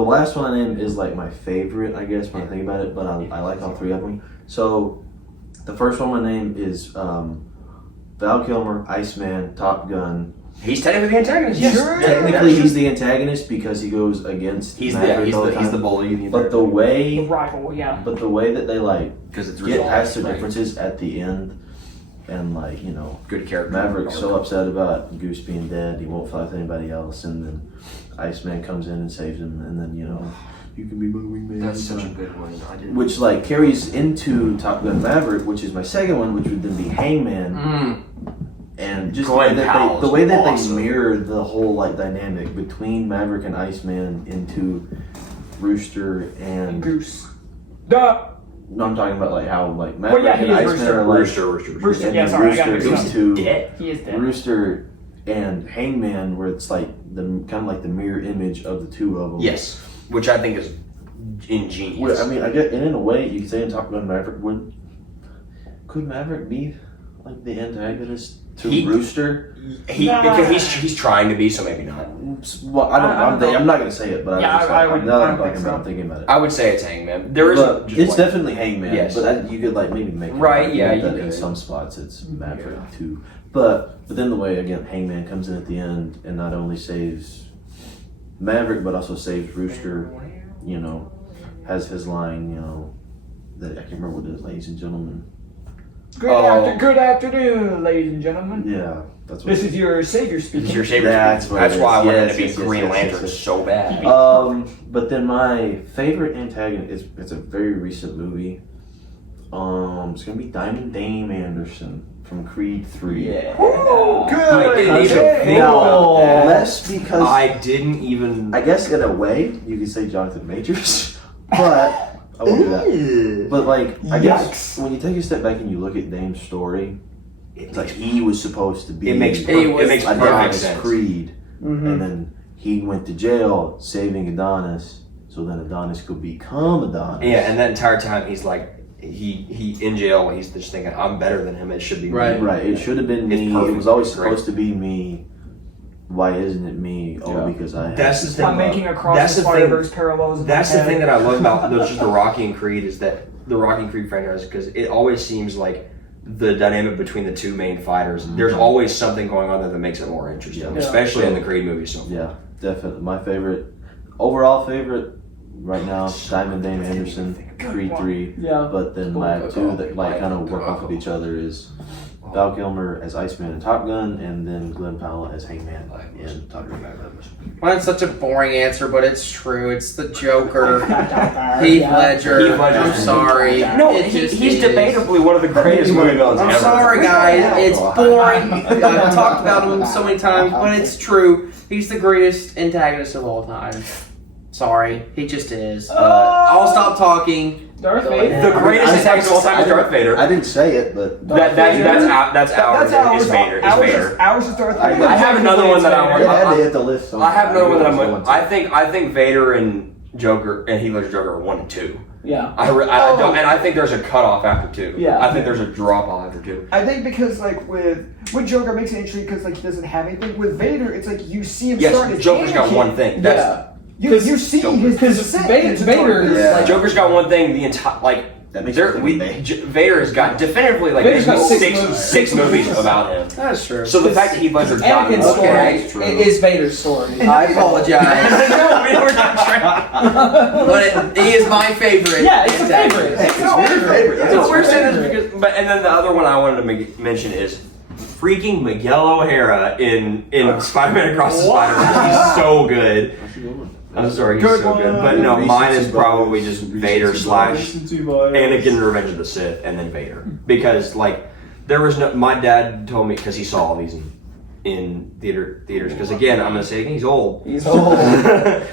last one I named is like my favorite, I guess, when I think about it. But I like all 3 of them. So the first one I named is Val Kilmer, Iceman, Top Gun. He's technically the antagonist. Yes. Sure. Technically, he's the antagonist because he goes against. He's Maverick all the the time. bully. But the The way, rival, yeah. that they like because it's get resolved, past their right? differences at the end, and like Good character. Maverick's so upset about Goose being dead, he won't fly with anybody else, and then Iceman comes in and saves him, and then you can be my wingman. That's such a good one. I didn't. Which like carries into Top Gun Maverick, which is my second one, which would then be Hangman, and just Glenn Powell's the way that awesome. they mirrored the whole like dynamic between Maverick and Iceman into Rooster and Goose. Duh. no, I'm talking about like how like Maverick yeah, he and is Iceman Rooster. are like Rooster, and yeah, then sorry, I got Rooster mixed up. into Dead. He is dead. Rooster and Hangman, where it's like the kind of like the mirror image of the two of them. Yes, which I think is ingenious. Well, I mean, I get, and in a way, you could say in Top Gun Maverick, could Maverick be like the antagonist to Rooster? Because he's trying to be, so maybe not. Well, I'm not gonna say it, but Yeah, I would- now that I I'm think talking about, so. I'm thinking about it. I would say it's Hangman. There is But just it's one. definitely Hangman. Yes. But you could like maybe make it Right, argument yeah, you that in could. some spots it's Maverick too. But then the way again Hangman comes in at the end and not only saves Maverick but also saves Rooster. Has his line. That I can't remember what it is, ladies and gentlemen. Good afternoon, ladies and gentlemen. Yeah, that's what. This is your savior speaking. This is your savior. That's what it That's is. why I wanted Yes, to be yes, yes, Green yes, Lantern yes, yes. so bad. But then my favorite antagonist it's a very recent movie. It's gonna be Diamond Dame Anderson from Creed 3. Yeah. Woo, good. I didn't even Okay. think about that. Less because I didn't even. I guess in a way you could say Jonathan Majors, but I won't do that. But like I guess when you take a step back and you look at Dame's story, it's like he was supposed to be. It makes perfect Adonis sense. Creed, Mm-hmm. and then he went to jail saving Adonis, so then Adonis could become Adonis. Yeah, and that entire time he's like, he in jail. He's just thinking, I'm better than him. It should be Right. me. Right. It should have been It's me. perfect. It was always It's great. supposed to be me. Why isn't it me? Oh, Yeah. because I. That's the thing. I'm making across That's the the thing. Spider-Verse parallels. in That's my the head. thing that I love about just the Rocky and Creed is that the Rocky and Creed franchise, because it always seems like the dynamic between the two main fighters. There's always something going on there that makes it more interesting, Yeah. especially in the Creed movies. So Yeah, definitely. My favorite, overall favorite, right now, Diamond Dame Anderson, Creed 3. Yeah. But then my two that like kind of work off of each other is Val Kilmer as Iceman in Top Gun, and then Glenn Powell as Hangman in Top Gun. Mine's such a boring answer, but it's true. It's the Joker. Heath Ledger. Heath Ledger's I'm sorry. no, It just he's is. debatably one of the greatest movie villains I'm ever. sorry, guys. It's boring. I've talked about him so many times, but it's true. He's the greatest antagonist of all time. Sorry, he just is. But I'll stop talking. Darth Go Vader. ahead. The greatest antagonist of all time is Darth Vader. I didn't say it, but That's ours. It's Vader. It's Vader. Ours is Darth Vader. I have another one that I want. it had to hit the list. I have another one that I'm. going. I think Vader and Joker and Heath Ledger's Joker are 1 and 2. Yeah. I don't, and I think there's a cutoff after 2. Yeah. I think there's a drop off after 2. I think because like with Joker it makes it interesting because like he doesn't have anything. With Vader, it's like you see him starting Yes, to Joker's got Anakin. one thing. That's Yeah. You see his Because descent Vader into is darkness. Yeah. like Joker's got one thing. The entire That makes there, me we, think Vader has got definitively like Vader's got six movies about him. That's true. So the fact that Heath Ledger got him, Anakin's story okay, true. is Vader's story. I apologize, No, we're not trying. but he is my favorite. Yeah, it's a favorite. It's your favorite. That's No, what we're we're saying saying. this because, and then the other one I wanted to mention is freaking Miguel O'Hara in Spider-Man Across the Spider-Verse. He's so good. I'm sorry, he's Good so good. one. But no, mine is Recency probably bias. just Vader Recency slash Anakin Revenge of the Sith, and then Vader. Because like there was no. My dad told me because he saw all these in theaters. Because again, I'm gonna say again, he's old. He's old. The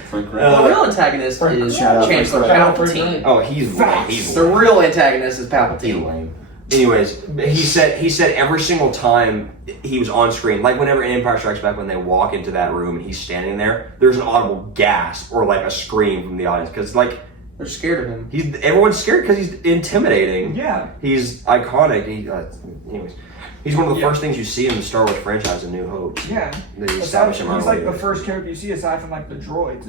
real antagonist is Shout out Chancellor Frank Frank. Palpatine. Oh, he's lame. He's The lame. real antagonist is Palpatine. He's lame. Anyways, he said every single time he was on screen, like whenever in Empire Strikes Back, when they walk into that room and he's standing there, there's an audible gasp or like a scream from the audience because like They're scared of him. Everyone's scared because he's intimidating. Yeah. He's iconic. Anyways, he's one of the first things you see in the Star Wars franchise, A New Hope. Yeah. They establish him He's like early. the first character you see aside from like the droids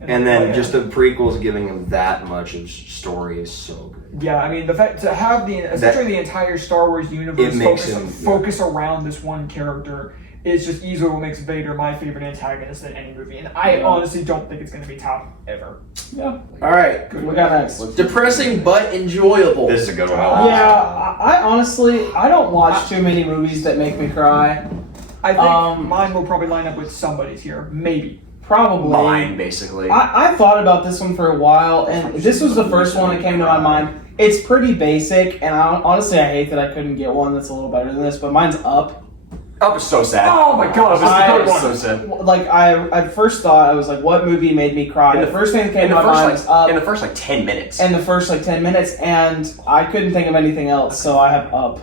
And then just the prequels giving him that much of story is so good. Yeah, I mean the fact to have essentially the entire Star Wars universe focus around this one character is just easily what makes Vader my favorite antagonist in any movie, and I honestly don't think it's going to be top ever. Yeah. All right. We got next. Depressing but enjoyable. This is a good one. Yeah, I honestly, I don't watch too many movies that make me cry. I think mine will probably line up with somebody's here, maybe. Probably. Mine, basically. I thought about this one for a while, and this was the first one that came to my mind. It's pretty basic, and honestly, I hate that I couldn't get one that's a little better than this, but mine's Up. Up is so sad. Oh my god, Up this is so sad. Like, I first thought, I was like, what movie made me cry? The first thing that came to my mind was Up. In the first 10 minutes. In the first 10 minutes, and I couldn't think of anything else, so I have Up.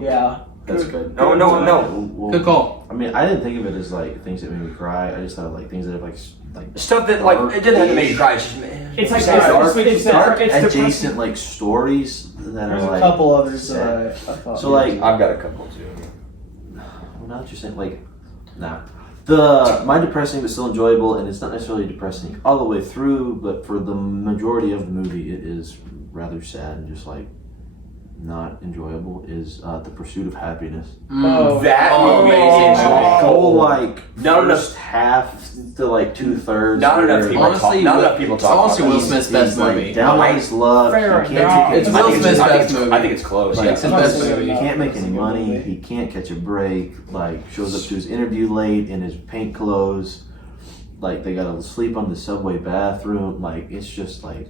Yeah. That's good. No. Well, Good call. I mean, I didn't think of it as like things that made me cry. I just thought like things that have like Stuff that, like, it didn't have to make you cry. It's just, It's like dark it's adjacent like stories that There's are a like couple others sad. that I thought. So like, I've got a couple too. well, now that you're saying like, nah. My depressing but still enjoyable, and it's not necessarily depressing all the way through, but for the majority of the movie, it is rather sad and just like not enjoyable. Is The Pursuit of Happiness. That movie is Whole gold. like Not first half to like 2/3. Not enough people Honestly, not enough people talk honestly, about Will that. Smith's best like movie. down on his luck. Fair He enough. can't It's take Will Smith's best movie. I think it's close. Like, Yeah, it's his best Honestly, movie. He can't make any It's a good money. movie. He can't catch a break. Like shows up to his interview late in his paint clothes. Like they gotta sleep on the subway bathroom. Like it's just like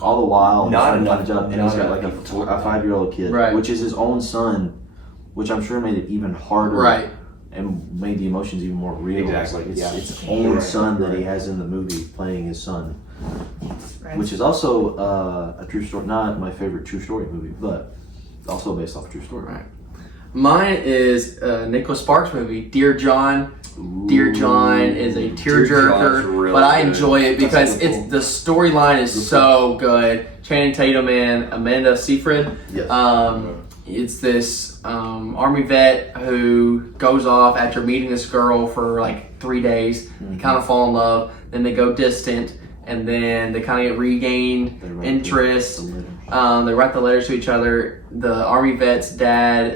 all the while. Not he's trying to enough- find a job, and not he's got enough like people talk a about 5-year-old kid, Right. which is his own son, which I'm sure made it even harder. Right. And made the emotions even more real. Exactly, It's, yeah. it's his own son that he has in the movie playing his son. Which is also a true story, not my favorite true story movie, but also based off a true story. Right. Mine is a Nicholas Sparks movie, Dear John. Dear John is a John's tearjerker, really but I good. enjoy it because That's the storyline is so good. Channing Tatum and Amanda Seyfried. Yes. It's this army vet who goes off after meeting this girl for like 3 days. They kind of fall in love, then they go distant, and then they kind of regain They write interest. the letter. They write the letters to each other. The army vet's dad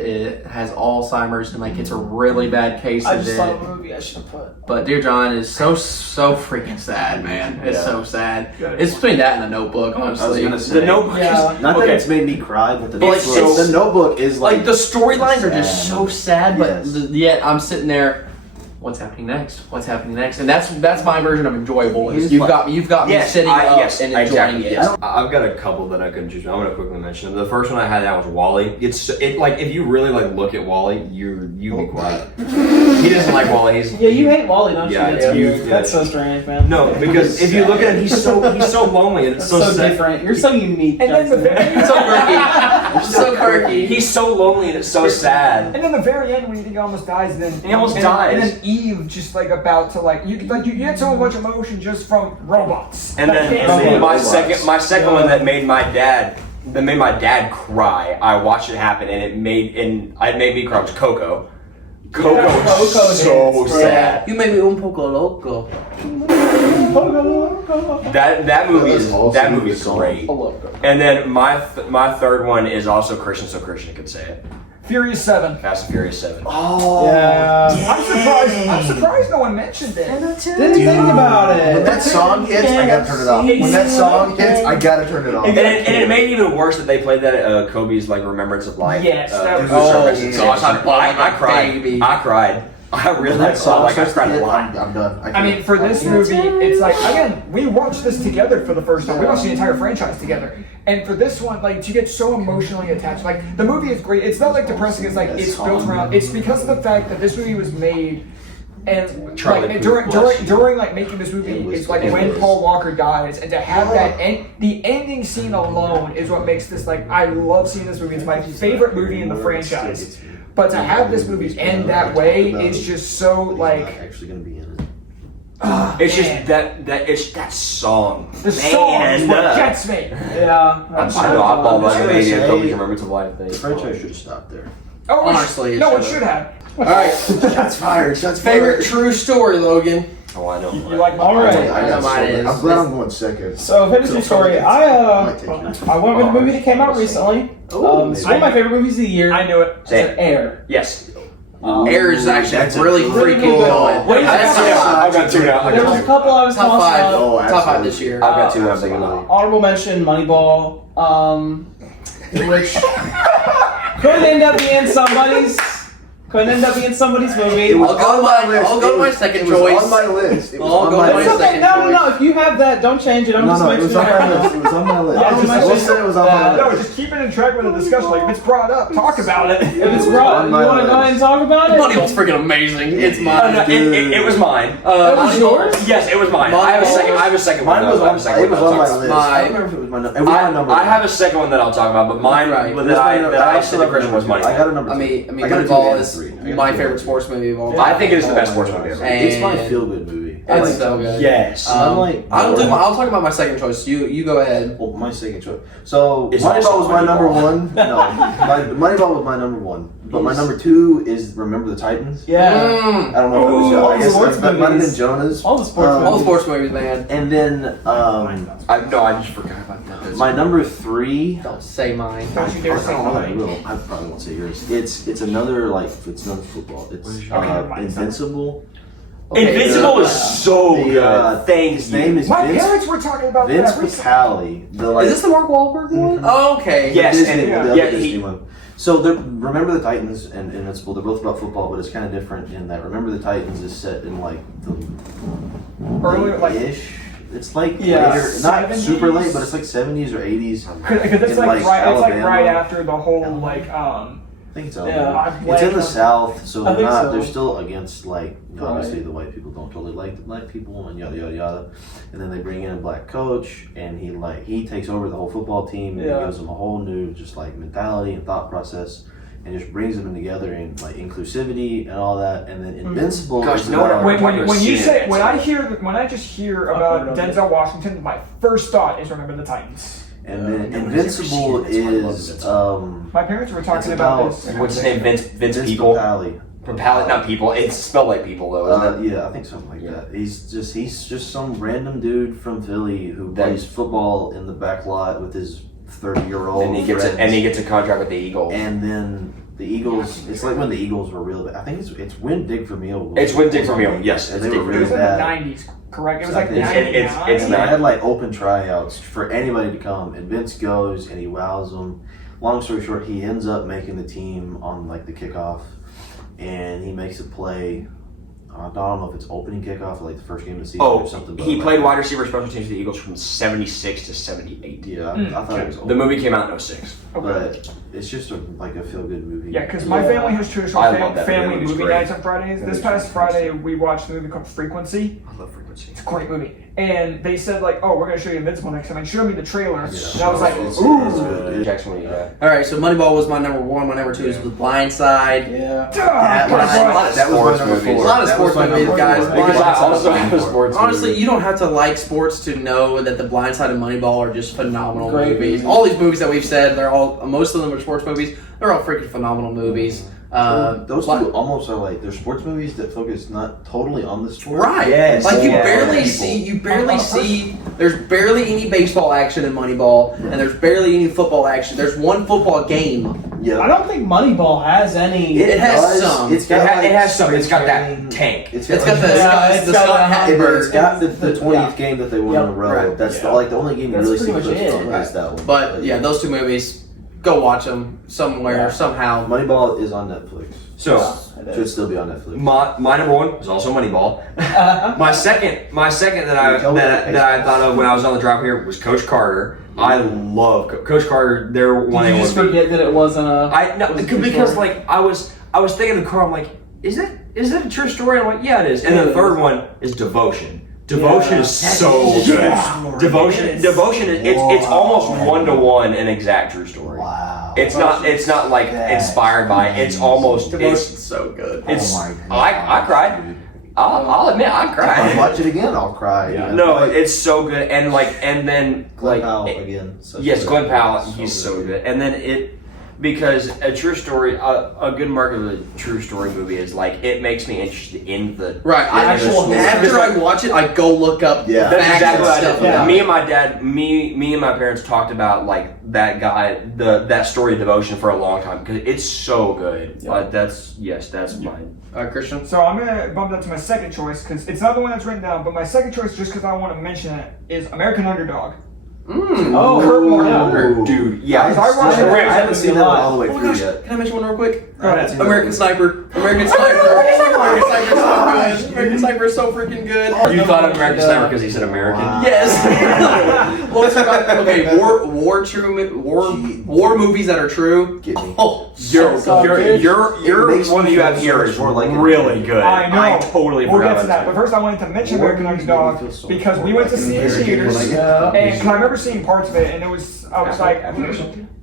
has Alzheimer's and like it's a really bad case I of just saw it. a movie I should have put. But Dear John is so freaking sad, man. It's so sad. Yeah. It's between that and The Notebook, I was honestly. gonna say, The Notebook Yeah. is not that okay. it's made me cry, but the But, like, Notebook, it's- the Notebook is Like the storylines are just sad. so sad, but Yes. yet I'm sitting there. What's happening next? What's happening next? And that's my version of enjoyable. Is Here's you've what- got me Yes, sitting up yes, and enjoying exactly. it. Yes. I've got a couple that I couldn't choose. I'm gonna quickly mention them. The first one I had out was Wally. It's like if you really like look at Wally, you be quiet. He doesn't like Wally. Yeah, you hate Wally, don't Yeah, you? That's yeah. weird. Yeah. That's so strange, man. No, because if you look at him, he's so lonely and it's That's so sad. different. You're so unique. And then the Justin. very So quirky. so quirky. He's so lonely and it's so sad. And then the very end, when you think he almost dies, then He almost and dies. then Eve just like about to like you get so much emotion just from robots. And That then can't my stand second one that made my dad cry. I watched it happen and it made me cry. Was Coco. Coco Yeah, was Coco so is, sad. You made me un poco loco. That movie is Also that movie is song. great. And then my third one is also Christian, so Christian could say it. Furious 7. Fast and Furious 7. Oh, Yeah. I'm surprised no one mentioned it. Didn't think about When it. that song hits, I gotta turn it off. When that song hits, I gotta turn it off. And it made it even worse that they played that at Kobe's like Remembrance of Life. Yes, that was- service. Oh, gosh, I bawled like I a cried. baby. I cried. I really When that song I starts to cried a hit, lot. I'm done. I mean, for this movie, it's like, again, we watched this together for the first time. We watched the entire franchise together. And for this one, like, to get so emotionally attached, like, the movie is great. It's not, like, depressing. It's, like, it's built around, it's because of the fact that this movie was made, and, Charlie like, Puth during, like, making this movie, it's, like, when Paul Walker dies, and to have that, the ending scene alone is what makes this, like, I love seeing this movie. It's my favorite movie in the franchise. But to have this movie end that way is just so, like, actually gonna be in it. It's just Man. that song. The song is what gets me. Yeah. I know I bought I was my gonna Mania say- Kobe's Remembrance of Life thing. The franchise should have stopped there. Oh, Honestly, it no, it should've. should have. All right. Shots fired. Shots Favorite true story, Logan. Oh, I know. You like All right. I got Mine so is- I'm glad I'm going second. So, favorite true story. I Might take yours. went with a movie that came out recently. It's one of my favorite movies of the year. I knew it. It's Air. Yes. Air is actually That's a really good freaking one. good. Wait, That's yeah, top I've got two now. There was a couple I was Top tossing five. up. Oh, Top five absolutely. this year. I've got two. I'm thinking of. Honorable mention, Moneyball, which could end up being somebody's. Couldn't end up being somebody's movie. It was I'll go to my second choice. on my list. It was I'll on go my to my It's list. okay. No. If you have that, don't change it. I'm just No, it mentioning was on it right my now. list. It was on my list. Yeah, I just just said it was on my No, list. just keep it in track with the discussion. Like, if it's brought up, talk about it. If it's brought, you On my want to go list. ahead and talk about it? Moneyball's freaking amazing. It's Oh, mine. no, it was mine. That was yours? Yes, it was mine. I have a second. Mine one was that I on. have a second It was one on that my I'll list. talk I don't remember if it was my number. It was my number. about. I have a second one that I'll talk about, but mine Right. that I said the Christian was mine. I got a number. I two. mean, I got a two Moneyball and a is three. I got my two. favorite sports movie of all time. I think it is the best Oh sports my movie gosh. ever. It's my And- feel good movie. It's so good. Yes. I'll talk about my second choice. You go ahead. Well, my second choice. So It's Moneyball also was my number Moneyball. one. No, Moneyball was my number one. But my number two is Remember the Titans. Yeah. I don't know if it was Ooh, I guess sports that might have been movies. Jonah's. All the sports Um, All the sports movies, man. And then I just forgot about that. my number three. Don't say mine. Don't you dare say I mine. will. I probably won't say yours. It's another it's another football. It's Okay, never mind. Invincible. Invincible is so The, good. Thank His you. name is My Vince. parents were talking about Vince that recently. Papali. The like Is this the Mark Wahlberg one? Mhm. Oh, okay. Yes, Disney, and- the yeah, other yeah, Disney he- one. So Remember the Titans and Invincible. They're both about football, but it's kind of different in that Remember the Titans is set in like the Earlier, like, ish. It's like Yeah, later, not 70s? super late, but it's like 70s or 80s. because it's in, like, like, right, it's like Alabama. right after the whole like I think it's Yeah, Alabama. I'm It's in blanking the on- South, so I they're think not. so. They're still against like obviously Right. the white people don't totally like the black people and yada yada yada. And then they bring in a black coach, and he takes over the whole football team and Yeah. he gives them a whole new just like mentality and thought process, and just brings them together in like inclusivity and all that. And then Invincible. Gosh, is no one about- ever- when you say CNN. when I just hear about Denzel Washington, my first thought is Remember the Titans. And then I've never Invincible seen it. That's why I love is Invincible. My parents were talking It's about about- this. What's his name? Vince Vince People. Papali. Palette, not people. It's spelled like people though, isn't it? Yeah, I think something like Yeah. that. He's just some random dude from Philly who That- plays football in the back lot with his 30-year-old And he gets a contract with the Eagles. And then the Eagles. It's like when the Eagles were real bad. I think it's when Dick Vermeil. It's when Dick Vermeil. Yes, and it's they Dick were It really was in the bad. 90s, correct? It was like It's- 99. it's And they had like open tryouts for anybody to come, and Vince goes and he wows them. Long story short, he ends up making the team on like the kickoff, and he makes a play. I don't know if it's opening kickoff or like the first game of the season or something. but he like- played wide receiver special teams for the Eagles from 76 to 78. Yeah, Mm. I thought it was old. The movie came out in 06. But it's just like a feel good movie. Yeah, because my family has traditional I love that family movie. It was movie great. nights on Fridays. This past Friday, we watched a movie called Frequency. I love Frequency. It's a great movie. And they said, like, oh, we're going to show you Invincible next time. And showed me the trailer. And I was like, It's ooh. good. Jackson, what do you got? All right, so Moneyball was my number one. My number two is The Blind Side. Yeah. That was, A lot of that was sports my number movies. four. A lot of That was sports my movies, number guys. four. Because I also have a sports Honestly, movie. you don't have to like sports to know that The Blind Side and Moneyball are just phenomenal Great movies. movies. All these movies that we've said, most of them are sports movies. They're all freaking phenomenal movies. Those Bli- two almost are like they're sports movies that focus not totally on the sport. Right. Yes. Like you Yeah. barely see there's barely any baseball action in Moneyball and there's barely any football action. There's one football game. Yeah. I don't think Moneyball has any. It has does. some. It's got It has some. spring It's got training. that tank. It's It's got, got the, like, Yeah, the it's got Scott that- Hatteberg. it's got the 20th game that they won in a Yep. row. Right. That's Yeah. like the only game you That's really pretty see much clips it. from is that one. But yeah, those two movies, go watch them somewhere, somehow. Moneyball is on Netflix. So, Should still be on Netflix. my number one is also Moneyball. my second that I thought of when I was on the drive here was Coach Carter. I love Coach Carter. They're one Did you A just one B. forget that it wasn't a? was it a true Because story? like I was thinking in the car. I'm like, is that a true story? I'm like, yeah, it is. And then the third one is Devotion. Devotion Yeah. is so good. Devotion is it's almost 1-to-1 an exact true story. Wow. It's not like That's inspired by. It's almost Devotion's so good. It's Oh my God. I cried. Dude. I'll admit I If I cried. watch it again, I'll cry. Yeah. No, it's so good, and then Glenn like Powell it- again. such yes, a- Glenn Powell, so he's so good, and then because a true story, a good mark of a true story movie is like it makes me interested in the Right. I actual after I watch it, I go look up Yeah. That's facts exactly and what I stuff did. about Me it. and my dad, me and my parents talked about like that guy, that story of devotion for a long time because it's so good. Yeah. That's mine. Christian. So I'm gonna bump that to my second choice because it's not the one that's written down, but my second choice, just because I want to mention it, is American Underdog. Oh, Kurt yeah. Warner. Dude, yeah. I watched it. I haven't seen that one all the way Oh my through gosh, yet. can I mention one real quick? Go ahead. American Sniper. American Sniper. American Sniper is so good. American Sniper is so freaking good. You thought of American Sniper because he said American. Wow. Yes. Well, let's talk about war movies that are true. Get me. Oh, Your so good. your It makes one that me you have feel here so is much more like it. really good. I know. I totally We'll forgot get to that, about but first I wanted to mention American Underdog because we went to see it in American theaters, when I get- Yeah. and 'cause I remember seeing parts of it, and I was like,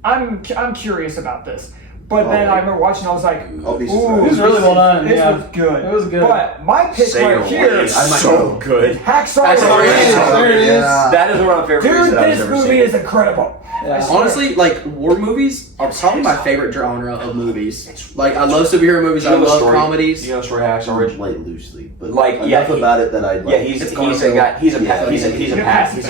I'm curious about this. But then I remember watching, I was like, I'll be ooh, surprised. It was really well done, This yeah. was good. It was good. But my pick Say your right here, it's I might so go. good. Hacksaw Hacksaw Ridge. Ridge. There it is. Yeah. That is one of my favorite movies Dude, that I've this ever movie seen. is incredible. Yeah. I swear. Honestly, like war movies are probably my favorite genre of movies. Like I love superhero movies. Do you I know the love story? comedies. Do you know the story of Hacksaw Ridge? Like loosely, but Like, enough yeah, he- about it that I like. Yeah, he's It's a Garfield. guy. He's a Yeah, he's a he's a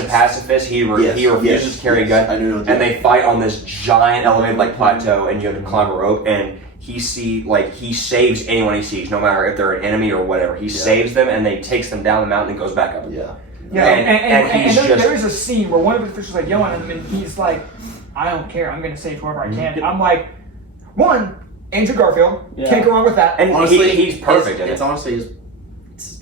pacifist. He refuses to carry a gun, I knew and they fight on this giant elevated like plateau, and you have to climb a rope. And he saves anyone he sees, no matter if they're an enemy or whatever. He saves them, and then takes them down the mountain and goes back up. Yeah. Yeah, And he's there, just- there is a scene where one of his officials like yelling at him, and he's like, "I don't care. I'm gonna save whoever I can." I'm like, one, Andrew Garfield, Yeah. can't go wrong with that. And Honestly, he's perfect in It's it. honestly his.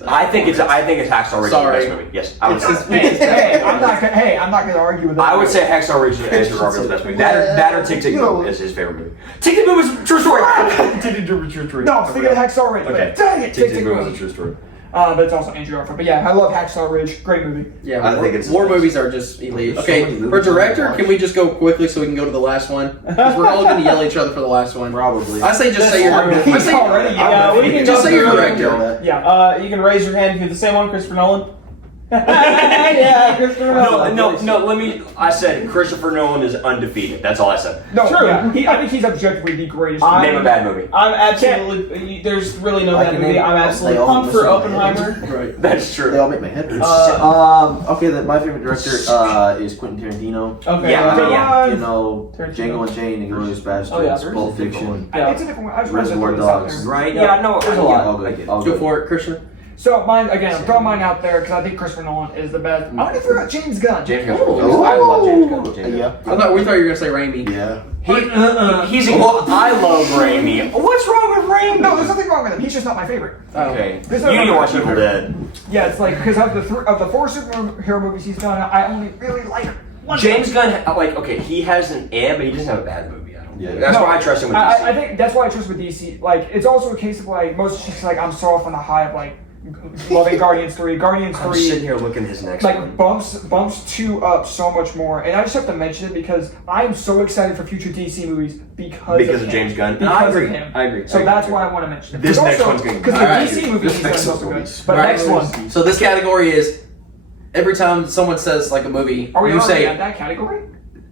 I think it's Hacksaw Ridge is the Sorry. best movie. Yes, I would say. hey, I'm not gonna argue with that. I would say Hacksaw Ridge is Andrew Garfield's best movie. That or Tick Tick Boom is his favorite movie. Tick Tick Boom is a true story. Tick Tick Boom is a true story. No, I'm thinking of Hacksaw Ridge. Okay. But dang it, Tick Tick Tick Tick Boom is a Boom. true story. But it's also Andrew Garfield. But yeah, I love Hacksaw Ridge. Great movie. Yeah, I think it's war his best. movies are just elite. There's so Okay, many for movies director, to watch. can we just go quickly so we can go to the last one? Because we're all going to yell at each other for the last one. Probably. I say just say your. fine. I He's say, already Yeah, we can just go say your through- director. Yeah. You can raise your hand if you're the same one, Christopher Nolan. Yeah, Christopher Nolan. No. Let me. I said Christopher Nolan is undefeated. That's all I said. No, True. yeah, I think he's objectively the greatest. Name a bad movie. I'm absolutely. There's really no I bad can movie. name- I'm they absolutely all pumped for listen to my Oppenheimer. Right. That's They true. all make my head hurt. Okay, my favorite director is Quentin Tarantino. Okay. Yeah. You know, Tarantino. Django Unchained, Inglourious Bastards, Oh, yeah. Pulp Fiction. It's a different one. I just wanted to Reservoir throw this out Dogs. there. Right? Yeah. Yeah. No. There's a yeah, lot. All I good. get it. All Go good. for it, Christian. So mine again. I'm throwing mine out there because I think Christopher Nolan is the best. I'm gonna throw out James Gunn. James Gunn. Ooh. I love James Gunn. James Gunn. Yeah. We thought you were going to say Raimi. Yeah. He's a. I love Raimi. What's wrong with Raimi? No, there's nothing wrong with him. He's just not my favorite. Okay. There's You nothing need to wrong watch with Evil Dead. Yeah, it's like because of the four superhero movies he's done, I only really like one. James Gunn, okay, he has an but he doesn't have a bad movie. I don't. Yeah. That's why I trust him with DC. I think that's why I trust with DC. Like, it's also a case of like most of it's like I'm so off on the high of like loving Guardians 3. Guardians I'm 3 sitting here looking at his next like one. bumps 2 up so much more, and I just have to mention it because I'm so excited for future DC movies because of him. James Gunn. Because I agree. of him. I agree. So I that's agree. why I want to mention it. This But next also, one's gonna be because good. the Alright. DC movies This he's done next so one will good. be- But Right. next one, So this category is every time someone says like a movie, are we you already say, at that category?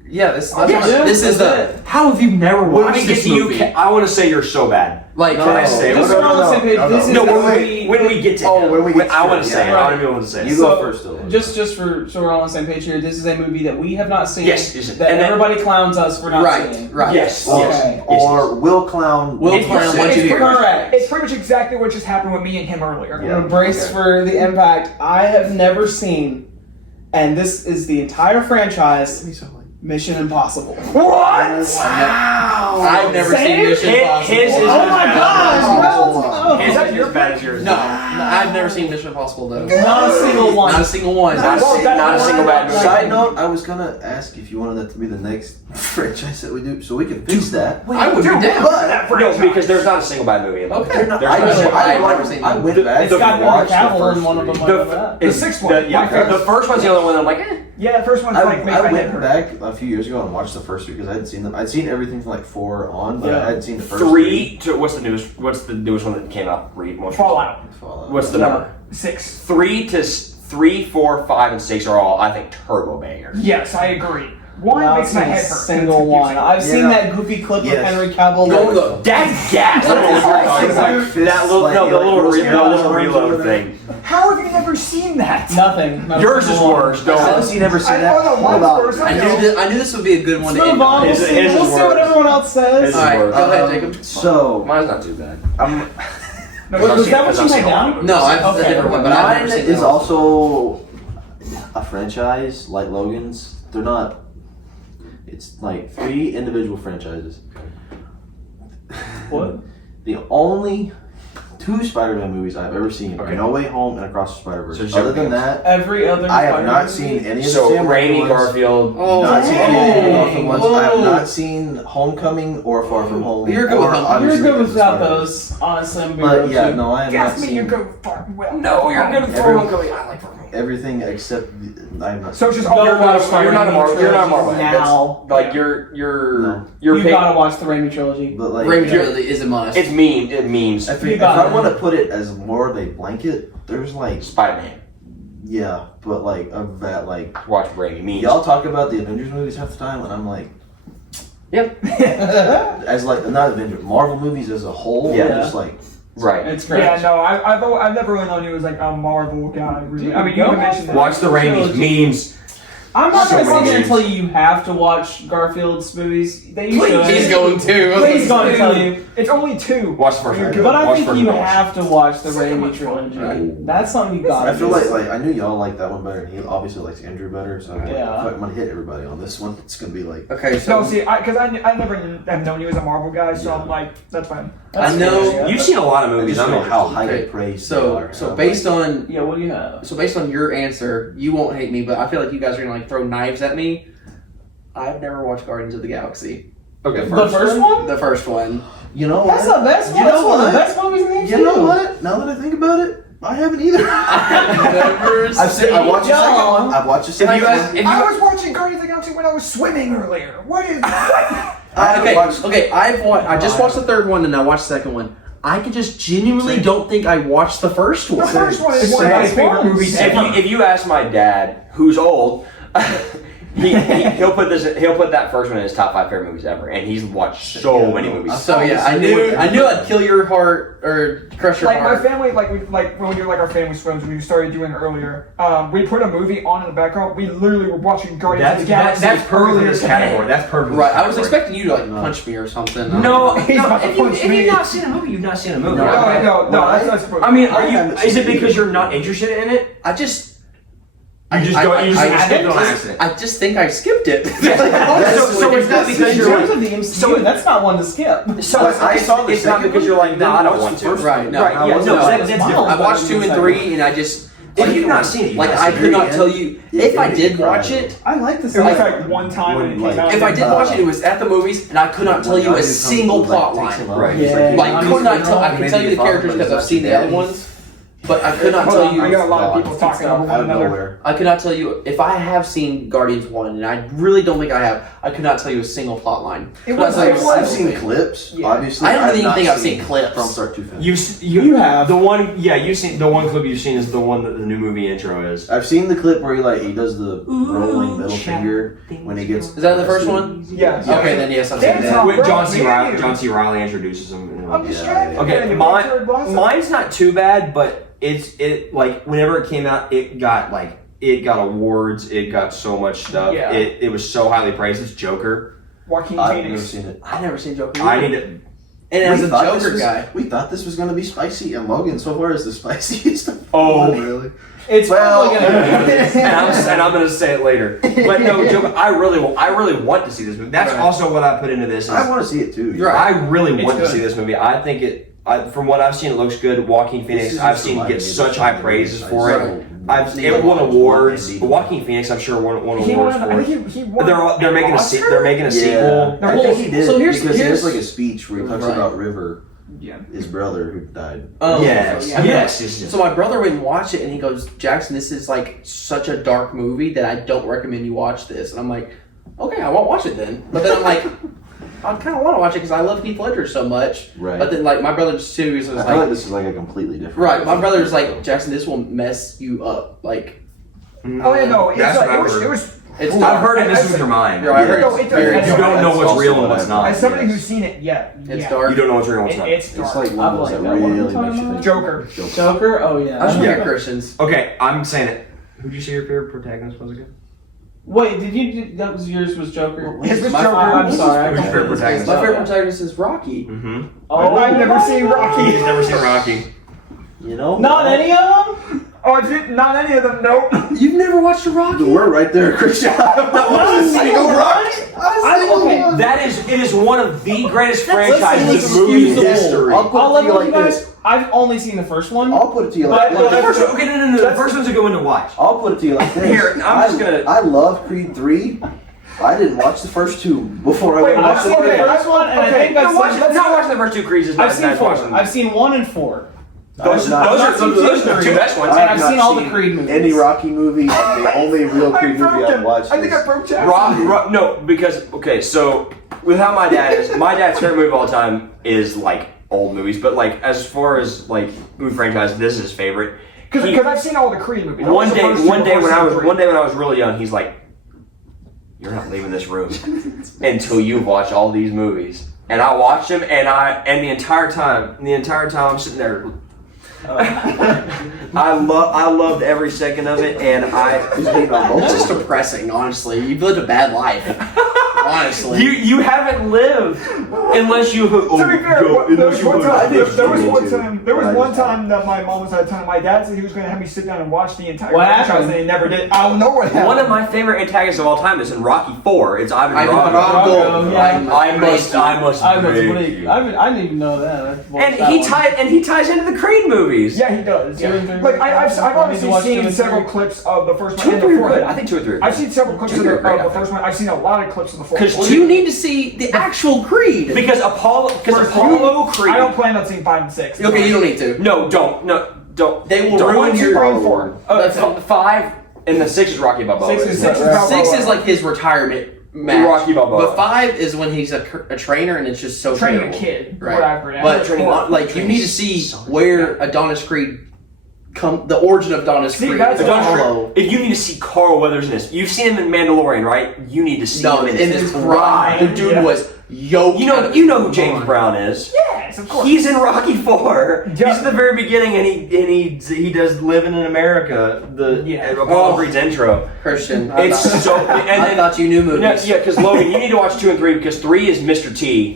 yeah, that's Yes. what- this is That's the. How have you never When watched we get this to you, movie? I want to say you're so bad. Like, No, Can I say it? Just no, we're on the no, same page. no, This no. is No, the when we get to Oh, when we get I to want it, to say it. yeah. I want to be able to say You it. go first, though. Just for so we're all on the same page here. This is a movie that we have not seen. Yes, yes. That And then- everybody clowns us for not right, seeing. right. Yes. Or, Yes. or Will Clown. Will It's Clown, pretty- what you it's hear? pretty- Correct. It's pretty much exactly what just happened with me and him earlier. Yeah. Brace for the impact. I have never seen, and this is the entire franchise, Mission Impossible. What? I've never Same? seen Mission Impossible. His is Oh my Oh. gosh! His bro. is as bad as yours. No, I've never seen Mission Impossible though. Not a single one. Not a single one. Not Well, a, that's not a the single one bad I- movie. Side note, I was gonna ask if you wanted that to be the next franchise that we do, so we can fix that. I would be Dude, down. look at that No, franchise. because there's not a single bad movie in it. Okay. There's I, not a really- single- I've never seen I that. went back It's and got Henry watched the Cavill first in one of them. three. I know that. It's The sixth one. yeah, My favorite. the first one's the only one that I'm like, eh. Yeah, the first one's I, like makes I my head went hurt. back a few years ago and watched the first two because I hadn't seen them. I'd seen everything from like 4 on, but I hadn't seen the first 3 to what's the newest one that came out? Fallout. What's the number? 6. 3, 4, 5, and 6 are all, I think, turbo bangers. Yes, I agree. One I've makes my seen a head hurt. single one. I've seen that goofy clip of Henry Cavill. That's gas. That little reload thing. How have you never seen that? Nothing. Yours is worse. Don't. Have you never seen that? Oh, no, mine's worse. I knew this would be a good one Let's to move end on. on. We'll see what everyone else says. His- All right, worse. go ahead, Jacob. So Mine's not too bad. Was that what you had down? No, I've a different one, but I've mine never seen is that. also a franchise like Logan's. They're not. It's like 3 individual franchises. What? The only 2 Spider-Man movies I've ever seen are No Way Home and Across the Spider-Verse. So Other than that, Every other. I have not Spider-Man seen any of the So Sam Raimi Raimi, ones. Garfield. Not seen any of the Garfield ones. I have Whoa. not seen Homecoming or Far From Home. You're good with or Homecoming. You're obviously good Into the without Spider-Verse. those. Honestly, I'm But yeah, no. no, I have Guess not me, you seen go far well. No, you're good at Every- Homecoming. I like Homecoming. everything except I have not. So it's seen just all You're not a You're not Marvel. You're not a Marvel. now. Like you're No. you're You pick, gotta watch the Raimi trilogy. But like, Raimi trilogy is a must. It's meme. It memes. if got I it. want to put it as more of a blanket, there's like Spider-Man. yeah, but like of that like Watch Raimi memes. y'all talk about the Avengers movies half the time, and I'm like, Yep. as like not Avengers, Marvel movies as a whole, Yeah. I'm just like Right. It's great. Yeah, no, I've never really known you as like a Marvel guy. Really. Dude, I mean, you go even mentioned that. Watch the Raimi memes. I'm not So gonna sit many here and names. tell you have to watch Garfield's movies. That you should. He's going to. Please going to tell you. It's only 2. Watch the first one. But I Watch think the first you one. have to watch the Second Raimi one's fun. trilogy. That's something you gotta I feel do. like I knew y'all liked that one better, and he obviously likes Andrew better, so I'm like, Yeah. if I'm gonna hit everybody on this one. It's gonna be like Okay, so No, see, because I never have known you as a Marvel guy, so I'm like, that's fine. That's I know- fair, yeah. You've seen a lot of I movies. just know I'm how interested. highly Okay, praised they are. so I'm based like, on Yeah, what do you have? your answer, you won't hate me, but I feel like you guys are gonna like throw knives at me. I've never watched Guardians of the Galaxy. Okay. The first one? The first one. you know That's what? the best one. You know That's one of the what? best movies in the You know MCU. what? Now that I think about it, I haven't either. Never I watched the second John. one. I've watched the If second you guys, one. if I you was watching Guardians of the Galaxy when I was swimming earlier. What is that? I haven't Okay, watched. okay. I just watched the third one and I watched the second one. I can just genuinely don't think I watched the first The one. first one is one of my favorite movies ever. if you ask my dad, who's old, he'll put that first one in his top 5 favorite movies ever, and he's watched so many movies. So yeah, I knew I'd kill your heart or crush your Like my heart. family, like when we do like our family swims, we started doing earlier. We put a movie on in the background. We literally were watching Guardians of the Galaxy. That's perfect for earlier this today. category. That's perfect. for this Right, I was category. expecting you to like punch me or something. No, He's about to punch if me. you've not seen a movie, you've not seen a movie. No, No, that's I mean, I haven't is it seen because it. you're not interested in it? I just. You just skip it on accident. I just think I skipped it. So it's not because In you're terms like, of the MCU, that's not one to skip. so I saw the it's not second because you're like, no, I don't want to. Right, no, Right, yeah, I no, wasn't- that's Wow. different. I watched 2 and 3 and I just. If you've not seen it, Like I could not tell you if I did watch it. I like the It was second like one time when it came out. If I did watch it, it was at the movies, and I could not tell you a single plot line. Right. Yeah. Like could not tell. I can tell you the characters because I've seen the other ones, but I could not Hold tell on, I you. got a lot of people talking over Out one of another. nowhere. I could not tell you if I have seen Guardians 1, and I really don't think I have. I could not tell you a single plot line. It Could not was tell you like- a I've single seen thing. clips. Yeah. Obviously, I don't I've even not think I've seen clips. from start to finish. You have. The one, yeah, you've seen the one clip you've seen is the one that the new movie intro is. I've seen the clip where he does the rolling middle finger when he gets. Is that the first one? Yeah. Okay, then yes, I've seen That's that. how- With bro, John C. me Riley, and you. John C. Riley introduces him. I'm distracted. Okay, You mine, mentored Blossom. mine's not too bad, but it like whenever it came out, it got awards. It got so much stuff. Yeah. It was so highly praised. It's Joker. Joaquin I've never Phoenix. seen it. I never seen Joker. I either. need to. And as We a thought this Joker was- guy, we thought this was gonna be spicy, and Logan so far is the spiciest. Oh. really? It's Well, probably gonna be. and I'm gonna say it later. But no, Joker. I really want to see this movie. That's Right. also what I put into this. Is I want to see it too. Right. I really It's want to good. see this movie. I think from what I've seen, it looks good. Joaquin Phoenix, is I've just seen reminding get me of such the high movie. praises for it. Right. It won awards. Indeed. Joaquin Phoenix, I'm sure, won He awards won. for I it. think he won. They're making a Oscar? sequel. I think he did So here's- because he here's- has like a speech where he talks Right. about River. Yeah. His brother who died. Oh, Yes. yeah. Yes. So my brother went and watched it, and he goes, "Jackson, this is like such a dark movie that I don't recommend you watch this." And I'm like, "Okay, I won't watch it then." But then I'm like, I kind of want to watch it because I love Heath Ledger so much. Right. But then, like, my brother just too was I like, feel like this is like a completely different. right. My brother's like, "Jackson, this will mess you up." Like, Oh yeah, no, it's That's like, what I've it heard. was. it's I've dark. heard it messes with your mind. Yeah, I heard No, it's it very does. You don't know what's also real and what what's I've not. As somebody Yes. who's seen it, yeah, It's yeah. dark. You don't know what's real and what's not. It's It's dark. like one of those like that that one. really makes you think. Joker. Joker? Oh I yeah. was Yeah. yeah. Christians. Okay, I'm saying it. Who'd you say your favorite protagonist was again? Wait, did you? That was yours. Was Joker? His was My- Joker. I'm sorry. Who's your favorite protagonist? My favorite protagonist is Rocky. Mm-hmm. Oh, I've never seen Rocky. He's never seen Rocky. You know? Not any of them. Oh, not any of them. Nope. You've never watched a Rocky? We're right there, Christian. Okay. It is one of the greatest franchises Listen, in movie excusable. history. I'll put I'll it let to you you like guys. this. I've only seen the first one. I'll put it to you like But- The this. first, okay, no. The first one's a good one to watch. I'll put it to you like this. Here, I'm just gonna- I love Creed 3. I didn't watch the first two before I Wait, went I've watch seen the the third. first one, and I Okay, think I've Let's seen. not watch the first two Creeds. It's not I've as seen bad as four. watching them. I've seen 1 and 4. Those I've are not the two best ones. And I've have seen not all the seen Creed movies. Any Rocky movie, and the only real Creed movie I've watched I think is I broke Jackson. No, because okay, so with how my dad is, my dad's favorite movie of all time is like old movies, but like as far as like movie franchise, this is his favorite. Because I've seen all the Creed movies. One The day first two, when I was three. one day when I was really young, he's like, "You're not leaving this room until you watch all these movies." And I watched them, and the entire time I'm sitting there. I loved every second of it, and It's just depressing, honestly. You've lived a bad life. Honestly. you haven't lived unless you. To be fair, there was one time. There was one Right. time that my mom was out of town. My dad said he was going to have me sit down and watch the entire What franchise, happened? and he never did. I don't know what happened. One of my favorite antagonists of all time is in Rocky 4. It's Ivan Ivan Drago. Drago. Yeah. I must I break you. didn't even know that. And he ties into the Creed movies. Yeah, he does. Two and three. Like I've I need to obviously watch two seen and several three. clips of the first one 2 and and the 3 are fourth. good. I think 2 and 3 are good. I've seen several clips of 2 are great, the I first one. I've seen a lot of clips of the fourth 'Cause one. You need to see the actual Creed. Because Apollo Creed. I don't plan on seeing 5 and 6. Okay, you don't need to. No, don't. They will Don't. ruin 1, 2, your. 3, and 4. That's 5 and the 6 is Rocky Balboa. 6 is- Six is Right. Balboa. 6 is like his retirement match. Rocky Balboa. But 5 is when he's a trainer, and it's just so Training a terrible. kid. Right. Whatever. But Training- like you need to see where Adonis Creed the origin of Adonis See, Creed. that's is what- Apollo. If you need to see Carl Weathers in this, you've seen him in Mandalorian, right? You need to see No, him in his prime, the dude Yeah. was yoked. You know who James Brown is. Yes, of course. He's in Rocky 4. Yeah. He's at the very beginning, and he does Living in America. Yeah. Apollo Creed's intro. Christian. It's so. I And then thought you knew movies. yeah, because Logan, you need to watch 2 and 3 because 3 is Mr. T.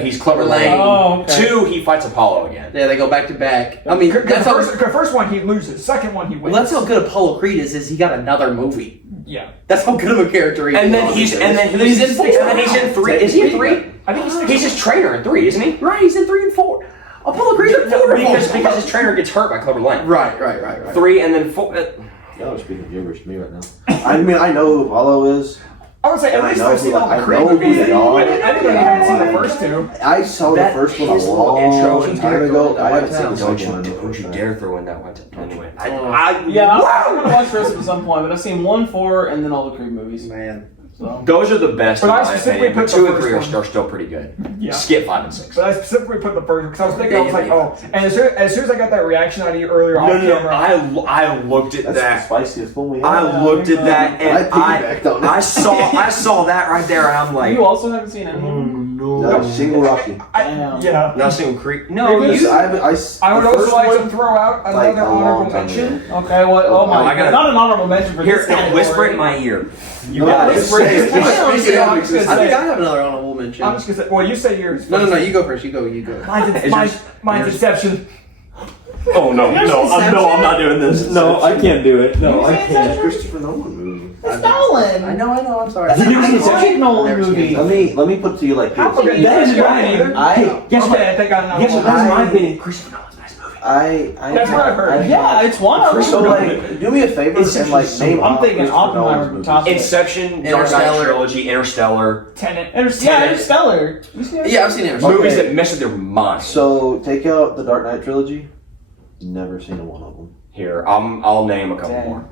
He's Clever Lane. Oh, okay. 2, he fights Apollo again. Yeah, they go back to back. I mean, The that's how, first one he loses. Second one he wins. well, that's how good Apollo Creed is he got another movie. Yeah. That's how good of a character he is. And then he's in 4. And then he's in 3. Is he in 3? I think He's his trainer in 3, isn't he? right. He's in 3 and 4. Apollo Creed's in 4 Because his trainer gets hurt by Clever Lane. Right. 3 and then 4. Y'all are speaking gibberish to me right now. I mean, I know who Apollo is. I would say at And I least know I've seen who- all the I Creed know who movies. they are. I didn't even see the first two. I saw the That first one a his little long intro time ago. I haven't seen Don't the second one. don't you dare throw in that one. Anyway, Yeah, I want to watch the rest of it at some point, but I've seen 1, 4, and then all the Creed movies. Man. So. those are the best But in I my specifically opinion. But put 2 the and 3 first are still pretty good. Yeah. Skip 5 and 6. But I specifically put the first one because I was thinking, I was like, oh. And as soon as I got that reaction out of you earlier off camera, I looked at That's the that. spiciest one we I have. looked at that and I piggybacked on it. I saw that right there and I'm like, You also haven't seen any. Not a single Rocky. Damn. yeah. not a single creek. No, Maybe you. I I would the also first like one, to throw out like, another a long honorable time mention. ago. Okay, what? Oh my I gotta- god. Not an honorable mention for Here, this category. whisper it in my ear. You No, got just it. say it. I'm just gonna I think say- I have another honorable mention. I'm just gonna say, well, you say yours. No, you go first. You go. Mine's Inception. Oh no, Yours is I'm not doing this. No, I can't do it. No, I can't. It's Christopher Nolan movie. It's Nolan. I know. I'm sorry. Have you never seen I like Inception? Nolan Never seen movies. Let me put it to you like this. Okay, That is you mine. either. I Guess what? Okay, I think I know. Guess what? one. That's my opinion. Christopher Nolan's best movie. That's what I've heard. Yeah, it's one of them. So like, do me a favor and like name. I'm off thinking Christopher Oppenheimer Nolan's movies. top. Inception, Dark Knight Interstellar. trilogy, Interstellar. Tenet. Interstellar. You see that? Yeah, I've seen Interstellar. Movies Okay. that mess with your mind. So take out the Dark Knight trilogy. Never seen a one of them. Here, I'll name a couple Dang. more.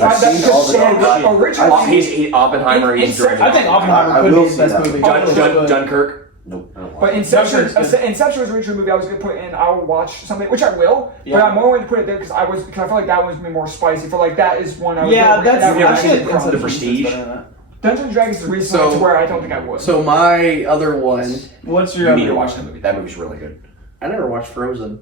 I've seen all the Dark Knight. Originally, He's Oppenheimer. He's directing. I think Oppenheimer I could will be the see best that. movie. Dunkirk. Nope. I don't watch but it. Inception Dunkirk's good. Inception was the original movie I was going to put in. I will watch something, which I will. Yeah. But I'm more going to put it there because I feel like that one's gonna be more spicy. I feel like that is one I would. Yeah, that's Have you ever actually seen Dungeons The and Prestige? Dragons is better than that. Dungeons and Dragons is the reason So- to where I don't think I would. So my other one, What's your You other need to watch one? that movie. That movie's really good. I never watched Frozen.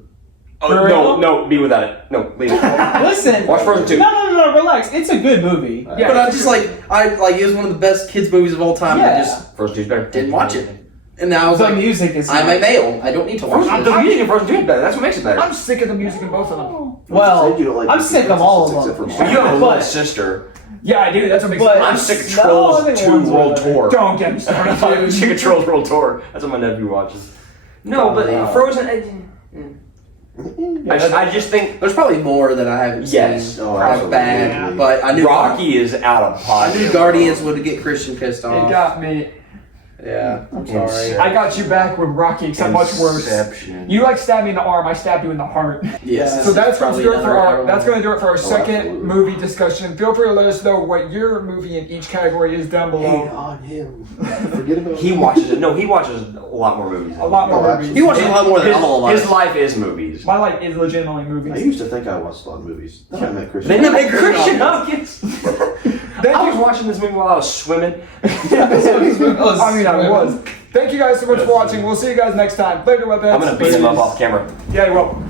Oh For real? no, be without it. No, leave it. Listen. Watch Frozen 2. No, relax. It's a good movie. Yeah. But I just like it was one of the best kids movies of all time. Yeah. I just Frozen 2's better. didn't watch it, and now I was The like, music is. I'm a male. I don't need to watch Frozen, this. the music in Frozen 2 is better. That's what makes it better. I'm sick of the music in both of them. Well, Said you don't like I'm the sick of all of except them. for But you have a But- little sister. Yeah, I do. That's what makes But- it. I'm sick of No, Trolls I think 2 one's World better. Tour. Don't get me started. I'm sick of Trolls World Tour. That's what my nephew watches. No, but Frozen. I just think There's probably more that I haven't Yes. seen. Oh, Probably absolutely. bad, but I knew Rocky is out of I pocket. knew Guardians would get Christian pissed It off. got me. Yeah, I'm sorry. Inception. I got you back with Rocky, except much worse. Inception. You like stabbed me in the arm. I stabbed you in the heart. Yes. So that's going to do it for our. another- That's going to do it for our second absolutely. movie discussion. Feel free to let us know what your movie in each category is down below. on him. Forget about He watches it. No, he watches a lot more movies. A lot more Oh, movies. He watches a lot more than all of His us. life is movies. My life is legitimately I movies. used to think I watched a lot of movies. Then I met Christian. Then you make Christian Christian Hopkins. I was watching this movie while I was swimming. I mean, I was. Thank you guys so much for watching. We'll see you guys next time. Later, with that. I'm gonna beat him up off camera. Yeah, you will.